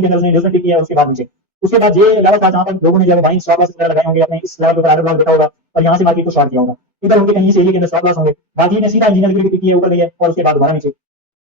के अंदर उसने इंड्यूसमेंट किया है, उसके बाद नीचे। उसके बाद ये लेवल था जहां पर लोगों ने जो बाइंग स्टॉप लॉस वगैरह लगाए होंगे अपने, इस लेवल के ऊपर आर्डर ब्लॉक देखा होगा और यहाँ से मार्केट को शॉर्ट किया होगा। इधर उनके कहीं इस एरिया के अंदर स्टॉप लॉस होंगे, बाकी ने सीधा इंजीनियर लिक्विडिटी की है, ऊपर गई है और उसके बाद दोबारा नीचे।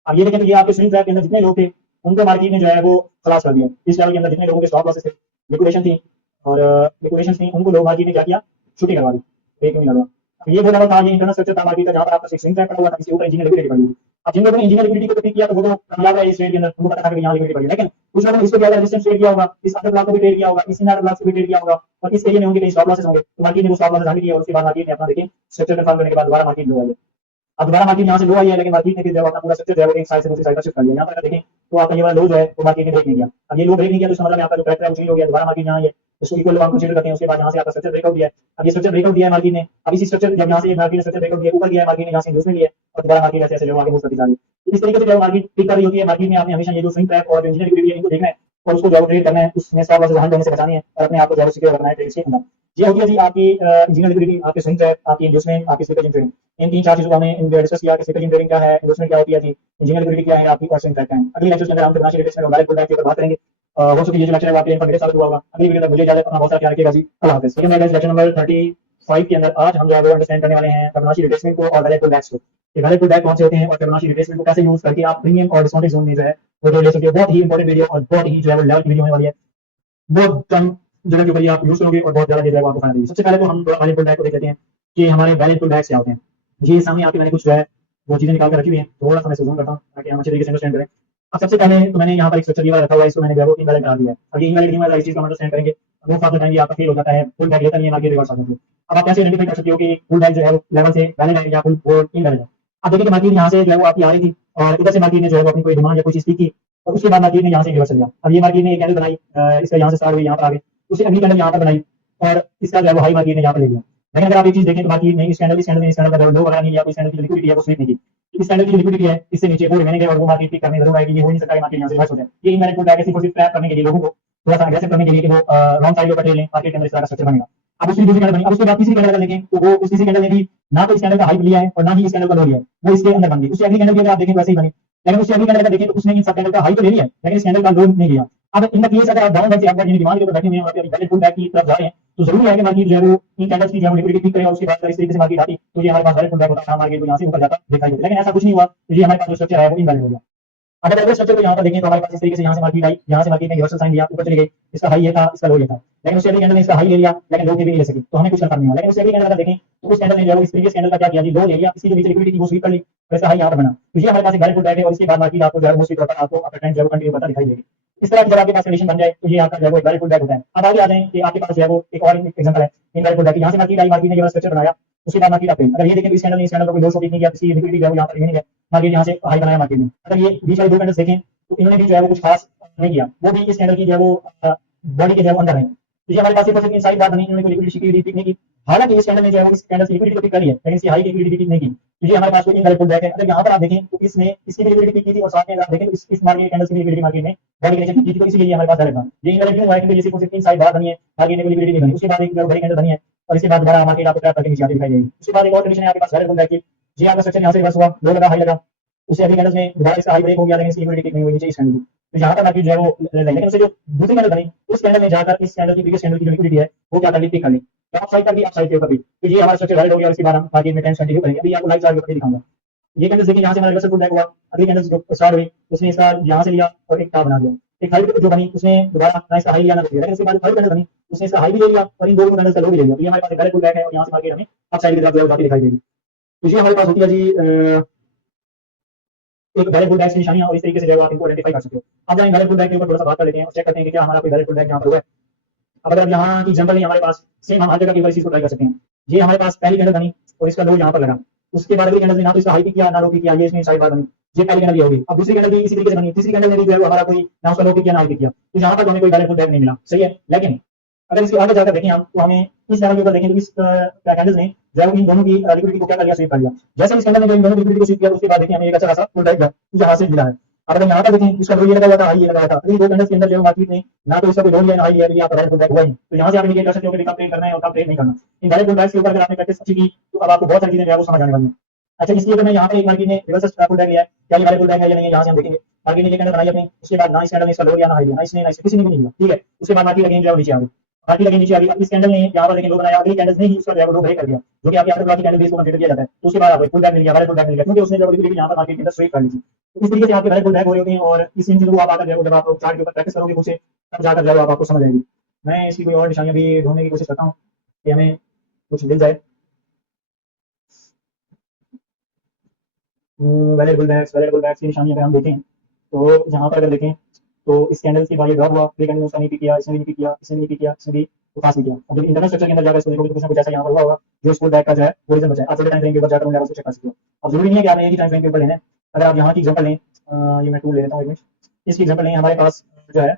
अब ये देखें तो ये आपके स्विंग ट्रैप के अंदर जितने लोग थे उनको मार्केट ने जो है वो खलास कर दिया। इस लेवल के अंदर जितने लोगों के स्टॉप लॉसेस थे, लिक्विडेशन थी और लिक्विडेशन थी, उनको लोग मार्केट ने क्या किया, छुट्टी करवा दी, ब्रेक नहीं लगा। अब ये वो लेवल था, ये इंटरनल स्ट्रक्चर था मार्केट का जहां पर आपका स्विंग ट्रैप पड़ा हुआ था, इसके ऊपर इंजीनियर लिक्विडिटी पड़ी हुई। अब जिन लोगों ने इंजीनियर लिक्विडिटी को पिक किया तो वो तो कामयाब है इस ट्रेड के अंदर, उनको पता था कि यहाँ लिक्विडिटी पड़ी है। लेकिन कुछ लोगों ने इसको क्या रेजिस्टेंस ट्रेड किया होगा, इस आर्डर ब्लॉक को भी ट्रेड किया होगा, इस आर्डर ब्लॉक को भी ट्रेड किया होगा और इस एरिया में उनके कहीं स्टॉप लॉसेस होंगे, तो मार्केट ने वो स्टॉप लॉसेस हट किया और उसके बाद मार्केट ने अपना देखिए स्ट्रक्चर कंफर्म करने के बाद दोबारा मार्केट लो आई है। अब दोबारा मार्केट यहाँ से लो आई है, लेकिन मार्केट ने फिर जो अपना पूरा स्ट्रक्चर जो है वो एक साइड से दूसरी साइड पर शिफ्ट कर लिया। यहाँ पर देखें तो आपका ये वाला लो जो है वो मार्केट ने ब्रेक नहीं किया। अब ये लो ब्रेक नहीं किया तो इसका मतलब आपका जो करेक्ट है वो चेंज हो गया, दोबारा मार्केट यहाँ है, इसको इक्वल लो आप कंसीडर करते हैं। उसके बाद यहाँ से आपका स्ट्रक्चर ब्रेकआउट दिया है। अब ये स्ट्रक्चर ब्रेकआउट दिया है मार्केट ने, अब इसी स्ट्रक्चर जब यहाँ से मार्केट ने स्ट्रक्चर ब्रेकआउट दिया, ऊपर गया है मार्केट ने, यहाँ से इंड्यूसमेंट लिया और दोबारा मार्केट ऐसे ऐसे जो आगे मूव करती जा रही है। इस तरीके से जो मार्केट पिक कर रही होती है, मार्केट में आपने हमेशा ये जो स्विंग ट्रैप और इंजीनियर लिक्विडिटी है इनको देखना है और उसको जो ट्रेड करना है, उसमें स्टॉप लॉसेस हंड होने से बचानी है और अपने आप को जो सिक्योर रखना है ट्रेड के अंदर। ये होती है जी आपकी इंजीनियर लिक्विडिटी, आपके स्विंग ट्रैप, आपकी इंड्यूसमेंट, आपकी स्लिपेज इन ट्रेडिंग। इन तीन चार चीजों को हमने डिस्कस किया कि स्लिपेज इन ट्रेडिंग क्या है, इंड्यूसमेंट क्या होती है जी, इंजीनियर लिक्विडिटी क्या है आपकी और स्विंग ट्रैप क्या है। अगले लेक्चर के अंदर हम फिबोनाची रिट्रेसमेंट और डायरेक्ट पुल बैक के ऊपर बात करेंगे। हो सके ये जो लेक्चर है वो आपके मेरे साथ हुआ होगा। अगली वीडियो तक मुझे इजाजत, अपना बहुत सारा ख्याल रखिएगा जी, अल्लाह हाफिज़। ठीक है, लेक्चर नंबर 35 के अंदर आज हम जो है वो अंडरस्टैंड करने वाले हैं फिबोनाची रिट्रेसमेंट को और डायरेक्ट पुल बैक्स को। डायरेक्ट पुल बैक कौन से होते हैं और फिबोनाची रिट्रेसमेंट को कैसे यूज करके आप प्रीमियम और डिस्काउंटेड जोन में जो है वो जो ले सकते हो। बहुत ही इंपॉर्टेंट वीडियो और बहुत ही जो है वो लेवल की वीडियो होने वाली है, बहुत कम जगह के ऊपर ये आप यूज करोगे और बहुत ज्यादा जो है वो आपको फायदा देगी। सबसे पहले तो हम वैलिड पुल बैक को देख लेते हैं कि हमारे वैलिड पुल बैक्स क्या होते हैं। जी सामने आपके मैंने कुछ जो है वो चीजें निकाल कर रखी हुई हैं, थोड़ा सा मैं जूम करता हूँ ताकि हम अच्छे तरीके से अंडरस्टैंड करें। अब सबसे पहले तो मैंने यहाँ पर एक स्ट्रक्चर ये वाला रखा हुआ है, इसको मैंने जो इनवैलिड करा दिया है। अब ये इनवैलिड क्यों है इस चीज को अंडरस्टैंड करेंगे, वो फादर टाइम ये आपका फेल हो जाता है, पुल बैक लेता नहीं है, मार्केट रिवर्स आ जाती है। अब आप कैसे आइडेंटिफाई कर सकते हो कि पुल बैक जो है वो लेवल से वैलिड है या पुल वो इनवैलिड है। अब देखिए कि मार्केट यहाँ से जो है वो आपकी आ रही थी और इधर से मार्केट ने जो है वो अपनी कोई डिमांड या कोई चीज की और उसके बाद मार्केट ने यहाँ से रिवर्स लिया। अब ये मार्केट ने एक कैंडल बनाई, इसका यहाँ से स्टार्ट हुई, यहाँ पर आ गई, उससे अगली कैंडल यहाँ पर बनाई और इसका जो है वो हाई मार्केट ने यहाँ पर ले लिया। लेकिन अगर आप एक चीज देखें तो मार्केट ने इस कैंडल का लो वगैरह नहीं लिया, इस कैंडल की लिक्विडिटी है वो स्वीप नहीं की। इस कैंडल की लिक्विडिटी है इससे नीचे वो रिमेनिंग है और वो मार्केट पिक करने जरूर आएगी। ये हो नहीं सकता है मार्केट यहाँ से रिवर्स हो जाए। ये इनवैलिड पुल बैक सिर्फ ट्रैप करने के लिए, लोगों को थोड़ा सा अग्रेसिव करने के लिए कि वो लॉन्ग साइड पर ट्रेड लें, मार्केट के अंदर इस तरह का स्ट्रक्चर बनेगा। अब उसकी दूसरी कैंडल बनी, अब उसके बाद तीसरी कैंडल अगर देखें तो वो उस तीसरी कैंडल ने भी ना तो इस कैंडल का हाई लिया है और ना ही इस कैंडल का लो लिया है, वो इसके अंदर बन गई। उससे अगली कैंडल भी अगर आप देखें वैसे ही बनी, लेकिन उससे अगली कैंडल अगर देखें तो उसने इन सब कैंडल का हाई तो ले लिया है लेकिन इस कैंडल का लो नहीं लिया। अब इन द केस अगर आप डाउन साइड से अपवर्ड यानी डिमांड के ऊपर बैठे हुए हैं और अभी वैलिड पुल बैक की तरफ जा रहे हैं तो जरूरी है कि मार्केट जो है वो इन कैंडल्स की जो है लिक्विडिटी पिक करे और उसके बाद इस तरीके से मार्केट आती तो ये हमारे पास वैलिड पुल बैक होता है, मार्केट को यहाँ से ऊपर जाता दिखाई देता। लेकिन ऐसा कुछ नहीं हुआ तो ये हमारे पास जो स्ट्रक्चर है वो इनवैलिड हो गया। अगर अगले स्ट्रक्चर को यहाँ पर देखें तो हमारे पास इस तरीके से यहाँ से मार्केट आई, यहाँ से मार्केट ने रिवर्सल साइन दिया, ऊपर चली गई, इसका हाई ये था, इसका लो ये था, लेकिन उससे अगली कैंडल ने इसका हाई ले लिया लेकिन लो भी नहीं ले सकी, तो हमें कुछ करना नहीं हुआ। लेकिन उससे अगली कैंडल अगर देखें तो उस कैंडल ने जो है इस प्रीवियस कैंडल का क्या किया जी, लो ले लिया, इसकी जो नीचे लिक्विडिटी थी वो स्वीप कर ली और इसका हाई यहाँ पर बना। तो ये हमारे पास एक वैलिड पुल बैक है और इसके बाद मार्केट आपको जो है मोस्टली तौर पर आपको अपना ट्रेंड जो है कंटिन्यू करता दिखाई देगी। इस तरह की जब आपके पास कंडीशन बन जाए तो ये आपका जो है वो वैलिड पुल बैक होता है। अब आगे आ जाएं कि आपके पास जो है वो एक और एग्जांपल है इनवैलिड पुल बैक। यहाँ से मार्केट आई, मार्केट ने जो स्ट्रक्चर बनाया, उसके बाद मार्केट अपनी, अगर ये देखें इस कैंडल ने इस कैंडल को कोई लो शो नहीं किया, इसकी लिक्विडिटी जो है यहाँ पर रिमेनिंग है, मार्केट यहाँ से हाई बनाया मार्केट ने। अगर ये बीच वाली दो कैंडल्स देखें तो इन्होंने भी जो है वो कुछ खास नहीं किया, वो भी इस कैंडल की जो है वो बॉडी के जो है अंदर है। तो ये हमारे पास सिर्फ इनसाइड बात बनी, इन्होंने कोई लिक्विडिटी पिक नहीं की। हालांकि इस कैंडल ने जो है वो इस कैंडल की लिक्विडिटी को पिक कर लिया लेकिन इसकी हाई की लिक्विडिटी पिक नहीं की। तो ये हमारे पास कोई इनवैलिड पुल बैक है। अगर यहाँ पर आप देखें तो इसने इसकी लिक्विडिटी पिक की थी और साथ में अगर आप देखें तो इस मार्केट कैंडल की लिक्विडिटी मार्केट ने बॉडी के नीचे पिक की थी, तो इसलिए हमारे पास डायरेक्ट था। ये इनवैलिड क्यों हुआ है, क्योंकि सिर्फ इनसाइड बात बनी है, मार्केट ने कोई लिक्विडिटी नहीं बनी, उसके बाद एक बड़ी कैंडल बनी है और इसके बाद दोबारा मार्केट आपको ट्रैप करके नीचे आती दिखाई देगी। उसके बाद एक और कंडीशन है आपके पास वैलिड पुल बैक की। जी आपका स्ट्रक्चर यहाँ से रिवर्स हुआ, लो लगा, हाई लगा, उससे अगली कैंडल्स में दोबारा इसका हाई ब्रेक हो गया लेकिन इसकी लिक्विडिटी पिक नहीं हुई नीचे इस कैंडल की। तो यहाँ पर मार्केट जो है वो लेकिन उससे जो दूसरी कैंडल बनी उस कैंडल में जाकर इस कैंडल की प्रीवियस कैंडल की जो लिक्विडिटी है वो क्या कर ली, पिक कर ली, तो अप साइड पर भी अप साइड के ऊपर भी। तो ये हमारा स्ट्रक्चर वैलिड हो गया और इसके बाद हम मार्केट में ट्रेंड कंटिन्यू करेंगे। अभी आपको लाइव चार्ट के ऊपर दिखाऊंगा। ये कैंडल्स देखिए यहाँ से हमारा रिवर्सल पुल बैक हुआ, अगली कैंडल्स जो स्टार्ट हुई उसने इसका यहाँ से लिया और एक टॉप बना दिया, एक हाई जो बनी उसने दोबारा ना इसका हाई लिया ना लिया, लेकिन इसके बाद थर्ड कैंडल बनी उसने इसका हाई भी ले लिया और इन दोनों कैंडल्स का लो भी ले लिया। तो ये हमारे पास वैलिड पुल बैक है और यहाँ से मार्केट हमें अप साइड की तरफ जाती दिखाई देगी। तो ये हमारे पास होती है जी एक वैलिड पुल बैक की निशानियां और इस तरीके से जो है आप इनको आइडेंटिफाई कर सकते हो। अब जाएं वैलिड पुल बैक के ऊपर थोड़ा सा बात कर लेते हैं और चेक करते हैं कि क्या हमारा कोई वैलिड पुल बैक यहाँ पर हुआ है। अब अगर यहाँ की एग्जांपल नहीं हमारे पास, सेम हम हर जगह की चीज को ट्राई कर सकते हैं। ये हमारे पास पहली कैंडल बनी और इसका लो यहाँ पर लगा, उसके बाद अगली कैंडल ने ना तो इसका हाई किया ना लो किया, ये इसमें साइड बार बनी, ये पहली कैंडल ये होगी। अब दूसरी कैंडल भी इसी तरीके से बनी, तीसरी कैंडल ने भी जो है हमारा कोई ना उसका लो किया ना हाई किया, तो यहाँ पर हमें कोई वैलिड पुल बैक नहीं मिला, सही है। लेकिन अगर इसके आगे जाकर देखें हम तो हमें इस लेवल के ऊपर देखें तो इस कैंडल्स ने जो है इन दोनों की लिक्विडिटी को क्या कर लिया, स्वीप कर लिया। जैसे इस कैंडल ने इन दोनों लिक्विडिटी को स्वीप किया उसके बाद देखिए हमें एक अच्छा खासा पुल बैक यहाँ से मिला है। अब अगर यहाँ पर देखें इसका लो ये लगा हुआ था, हाई ये लगा हुआ था, इन दो कैंडल्स के अंदर जो मार्केट ने ना तो इसका कोई लो लिया ना हाई लिया, यहाँ पर वैलिड पुल बैक हुआ ही। तो यहाँ से आप इंडिकेट कर सकते हो कि कब ट्रेड करना है और कब ट्रेड नहीं करना। इन वैलिड पुल बैक्स के ऊपर अगर आपने प्रैक्टिस अच्छी की तो अब आपको बहुत सारी चीजें जो है वो समझ आने वाली है। अच्छा इसलिए अगर मैं यहाँ पे एक मार्केट ने रिवर्स पुल बैक लिया है, क्या ये वैलिड पुल बैक है या नहीं है, यहाँ से हम देखेंगे। मार्केट नीचे कैंडल बनाई अपनी, उसके बाद ना इस कैंडल ने इसका लो लिया ना हाई लिया, ना इसने ना इसने किसी ने भी नहीं लिया, ठीक है। उसके बाद मार्केट अगेन जो है नीचे आ गई, मार्केट अगेन नीचे आ गई। अब इस कैंडल ने यहाँ पर लेकिन लो बनाया, अगली कैंडल्स ने ही उसका जो है लो ब्रेक कर दिया, जो कि आपके आर्डर ब्लॉक की कैंडल बेस को कंसीडर किया जाता है। तो उसके बाद आपको फुल बैक मिल गया, वैलिड फुल बैक मिल गया, क्योंकि उसने जो लिक्विडिटी यहाँ पर मार्केट के अंदर स्वीप कर ली थी। तो इस तरीके से आपके वैलिड फुल बैक हो रहे होते हैं, और इस इन चीजों को आप आकर जब आप चार्ट के ऊपर प्रैक्टिस करोगे खुद से, तब जाकर जो आपको समझ आएगी। मैं इसकी कोई और निशानियां भी ढूंढने की कोशिश करता हूँ कि हमें कुछ मिल जाए। वैलिड फुल बैक्स की निशानी अगर हम देखें, तो यहाँ पर अगर देखें तो इस कैंडल के बाद ये ड्रॉप हुआ, ये कैंडल उसका नहीं पिक किया, इसने भी नहीं पिक किया, इसने भी पिक किया, इसने भी तो खास नहीं किया। अब जब इंटरनल स्ट्रक्चर के अंदर जाकर इसको देखोगे तो कुछ ना कुछ ऐसा यहाँ पर हुआ होगा जो स्कूल बैक का जो है वो रीजन बचा है। आप छोटे टाइम फ्रेम के ऊपर जाकर उन लेवल से चेक कर सकते हो। अब जरूरी नहीं है कि आपने एक ही टाइम फ्रेम के ऊपर लेना है। अगर आप यहाँ की एग्जांपल लें, ये मैं टूल ले लेता हूँ एक मिनट, इसकी एग्जांपल लें हमारे पास जो है,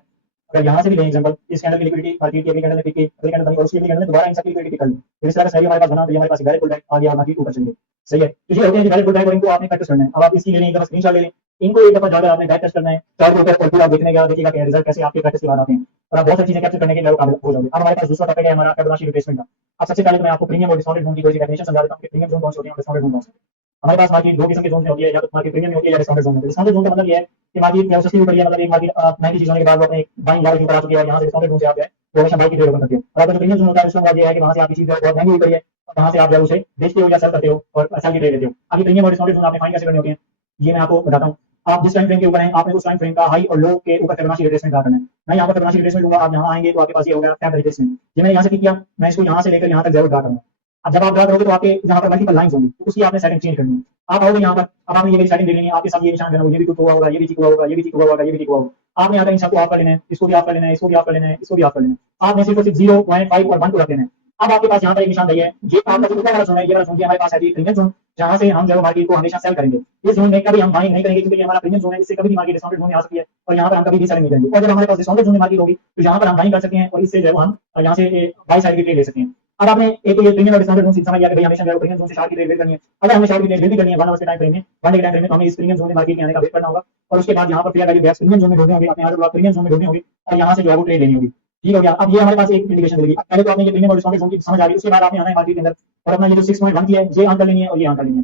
अगर यहाँ से भी लें एग्जांपल, इस कैंडल की लिक्विडिटी मार्केट की अगली कैंडल में पिक की, अगली कैंडल बनी और उसकी अगली कैंडल में दोबारा इन सब की लिक्विडिटी कर ली, तो इस तरह का सही हमारे पास बना, तो ये हमारे पास वैलिड फुल बैक आ गया और मार्केट ऊपर चल गई। सही है, तो ये होते हैं कि वैलिड फुल बैक और इनको आपने प्रैक्टिस करना है। अब आप इसकी ले लें, एक दफा स्क्रीनशॉट ले लें, इनको एक दफा जाकर आपने बैक टेस्ट करना है चार्ट के ऊपर, और फिर आप देखने का देखिएगा कि रिजल्ट कैसे आपके प्रैक्टिस के बाद आते हैं, और आप बहुत सारी चीजें कैप्चर करने के लिए काबिल हो जाओगे। अब हमारे पास दूसरा टॉपिक है हमारा फिबोनाची रिट्रेसमेंट का। अब सबसे पहले तो मैं आपको प्रीमियम और डिस्काउंटेड जोन की कोई डेफिनेशन समझा देता हूं कि प्रीमियम जोन कौन से होते हैं और डिस्काउंटेड जोन कौन से होते हैं। हमारे पास मार्केट दो किस्म के जोन में होती है, या तो मार्केट प्रीमियम में होती है या डिस्काउंटेड जोन में। डिस्काउंटेड जोन का मतलब ये है कि मार्केट में सस्ती ऊपर है, मतलब एक मार्केट 90 चीजों के बाद वो अपने बाइंग लेवल के ऊपर आ चुकी है, और यहाँ से डिस्काउंटेड जोन से आप है वो हमेशा बाई की ट्रेड ओपन करते हैं। और आपका जो प्रीमियम जोन होता है उसका मतलब ये है कि वहां से आपकी चीज बहुत महंगी ऊपर है, और वहां से आप जो उसे बेचते हो या सेल करते हो और सेल की ट्रेड लेते हो। अभी प्रीमियम और डिस्काउंटेड जोन आपने फाइंड कैसे करने होते हैं, ये मैं आपको बताता हूँ। आप जिस टाइम फ्रेम के ऊपर हैं, आपने उस टाइम फ्रेम का हाई और लो के ऊपर फिबोनाची रिट्रेसमेंट ड्रा करना है। मैं यहाँ पर फिबोनाची रिट्रेसमेंट लूंगा, आप यहाँ आएंगे तो आपके पास ये होगा टैप रिट्रेसमेंट। ये मैंने यहाँ से किया, मैं इसको यहाँ से लेकर यहाँ तक जरूर ड्रा करूंगा। अब जब आप ड्रा करोगे तो आपके यहाँ पर मल्टीपल लाइंस होंगी, तो उसकी आपने सेटिंग चेंज करनी है। आप आओगे यहाँ पर, अब आपने ये मेरी सेटिंग दे लेनी है, आपके साथ ये निशान करना, ये भी टूट हुआ होगा, ये भी ठीक हुआ होगा, ये भी ठीक हुआ होगा, ये भी ठीक हुआ होगा। आपने यहाँ पर इन सबको ऑफ कर लेना है, इसको भी ऑफ कर लेना है, इसको भी ऑफ कर लेना है, इसको भी ऑफ कर लेना है। आपने सिर्फ और सिर्फ 0.5 और 1 को रख लेना है। अब आपके पास यहाँ पर एक निशान दिया है, ये आपका जो ऊपर वाला जोन है, ये वाला जोन हमारे पास है प्रीमियम जोन, जहाँ से हम जो मार्केट को हमेशा सेल करेंगे। इस जोन में कभी हम बाइंग नहीं करेंगे, क्योंकि ये हमारा प्रीमियम जोन है, इससे कभी भी मार्केट डिस्काउंटेड जोन में आ सकती है, और यहाँ पर हम कभी भी सेलिंग नहीं करेंगे। और जब हमारे पास डिस्काउंटेड जोन में मार्केट होगी तो यहाँ पर हम बाइंग कर सकते हैं, और इससे जो हम यहाँ से बाई साइड की ट्रेड ले सकते हैं। अब आपने एक तो ये प्रीमियम और डिस्काउंटेड जोन समझ लिया कि भाई हमेशा जो प्रीमियम जोन से शार्ट की ट्रेड करनी है। अगर हमें शार्ट की ट्रेड भी करनी है 1 आवर के टाइम फ्रेम में, 1 डे के टाइम फ्रेम में, तो हमें इस प्रीमियम जोन में मार्केट में आने का वेट करना होगा, और उसके बाद यहाँ पर fair value gaps premium zone में ढूंढने होंगे, अपने आर्डर ब्लॉक प्रीमियम जोन में ढूंढने होंगे, और यहाँ से जो है वो ट्रेड लेनी होगी। ठीक हो गया। अब ये हमारे पास एक इंडिकेशन मिलेगी। पहले तो आपने ये प्रीमियम और डिस्काउंटेड जोन की समझ आ गई, उसके बाद आपने आना है मार्केट के अंदर और अपना ये जो 6.1 की है ये आंसर लेनी है और ये आंसर लेनी है।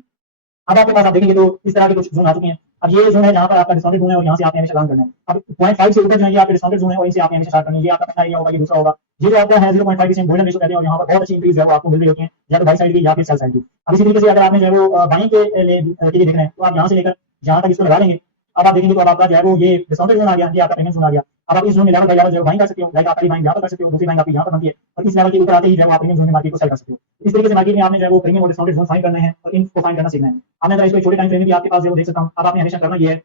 अब आपके पास आप देखेंगे तो इस तरह के कुछ जोन आ चुके हैं। अब ये जोन है जहाँ पर आपका डिस्काउंटेड जोन है, और यहाँ से आपने हमेशा लॉन्ग करना है। अब 0.5 से ऊपर जो है ये आपके डिस्काउंटेड जोन है, और इनसे आपने हमेशा स्टार्ट करनी है। ये आपका पहला एरिया होगा, ये दूसरा होगा। ये जो आपका है 0.5 से गोल्डन रेशियो कहते हैं, और यहाँ पर बहुत अच्छी इंक्रीज है वो आपको मिल रही होती है, या तो बाई साइड की या फिर सेल साइड की। अब इसी तरीके से अगर आपने जो है वो बाइंग के लिए देखना है, तो आप यहाँ से लेकर यहाँ तक इसको लगा लेंगे। अब आप देखेंगे तो अब आपका जो है वो ये डिस्काउंटेड जोन आ गया, ये आपका प्रीमियम जोन आ गया। अब आप इस जोन में लेवल बाय लेवल जो बाइंग कर सकते हो, लाइक आप पहली बाइंग यहाँ पर कर सकते हो, दूसरी बाइंग आपकी यहाँ पर बनती है, और इस लेवल के ऊपर आते ही जो आप प्रीमियम जोन में मार्केट को सेल कर सकते हो। इस तरीके से मार्केट में आपने जो है वो प्रीमियम और डिस्काउंटेड जोन फाइंड करना है, और इनको फाइंड करना सीखना है। आपने अगर इसको छोटे टाइम फ्रेम में भी आपके पास जो देख सकता हूँ। अब आपने हमेशा करना ये है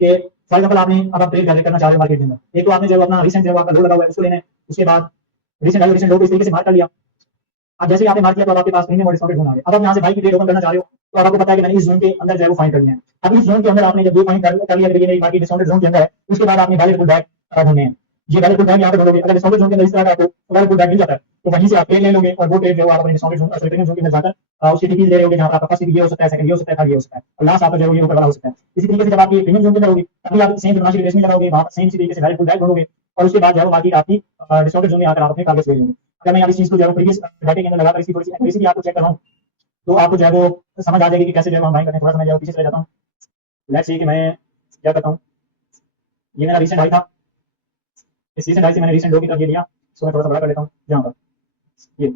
कि फॉर एग्जांपल आपने अब आप ट्रेड करना चाह रहे हो मार्केट के अंदर, एक तो आपने जो अपना रिसेंट जो आपका लो लगा हुआ है उसको लेना है, उसके बाद रिसेंट लो को इस तरीके से मार्क कर लिया। अब जैसे आपने मार्क किया तो आपके पास प्रीमियम और डिस्काउंटेड जोन आ गया। अब आप यहाँ से बाई की ट्रेड ओपन करना चाह रहे हो, तो आपको पता है कि मैंने इस जोन के अंदर जो है वो फाइंड करनी है। अब इस जोन के अंदर आपने जब ये फाइंड कर लिया कि ये मार्केट डिस्काउंटेड जोन के अंदर है, उसके बाद आपने वैलिड फुल बैक ढूंढने हैं। ये वैलिड फुल बैक यहाँ पे ढूंढोगे, अगर डिस्काउंटेड जोन के अंदर इस तरह का आपको वैलिड फुल बैक मिल जाता है, तो वहीं से आप ट्रेड ले लोगे, और वो ट्रेड जो आप अपने डिस्काउंटेड जोन प्रीमियम जोन के अंदर जाकर उसकी टीपी ले रहे होगे, जहाँ पर आपका फर्स्ट ये हो सकता है, सेकंड ये हो सकता है, थर्ड ये हो सकता है, और लास्ट आपका जो है ये ऊपर वाला हो सकता है। इसी तरीके से जब आप ये प्रीमियम जोन के अंदर होगी, तभी आप सेम फिबोनाची रिट्रेसमेंट लगाओगे, वहाँ सेम इसी तरीके से वैलिड फुल बैक ढूंढोगे, और उसके बाद जो है मार्केट आपकी डिस्काउंटेड जोन में आकर आप अपने टारगेट्स ले लोगे। अगर मैं इस चीज को जो है प्रीवियस डाटा के अंदर लगाकर इसकी थोड़ी सी एक्यूरेसी भी आपको चेक कर रहा हूँ, तो आपको जो है वो समझ आ जाएगी कि कैसे जो है हम बाइंग करते हैं। थोड़ा सा मैं जो पीछे चले जाता हूँ। लेट्स सी कि मैं क्या करता हूँ, ये मेरा रीसेंट हाई था, इस रीसेंट हाई से मैंने रीसेंट लो की तरफ ये लिया, इसको मैं थोड़ा सा बड़ा कर लेता हूँ यहाँ पर। ये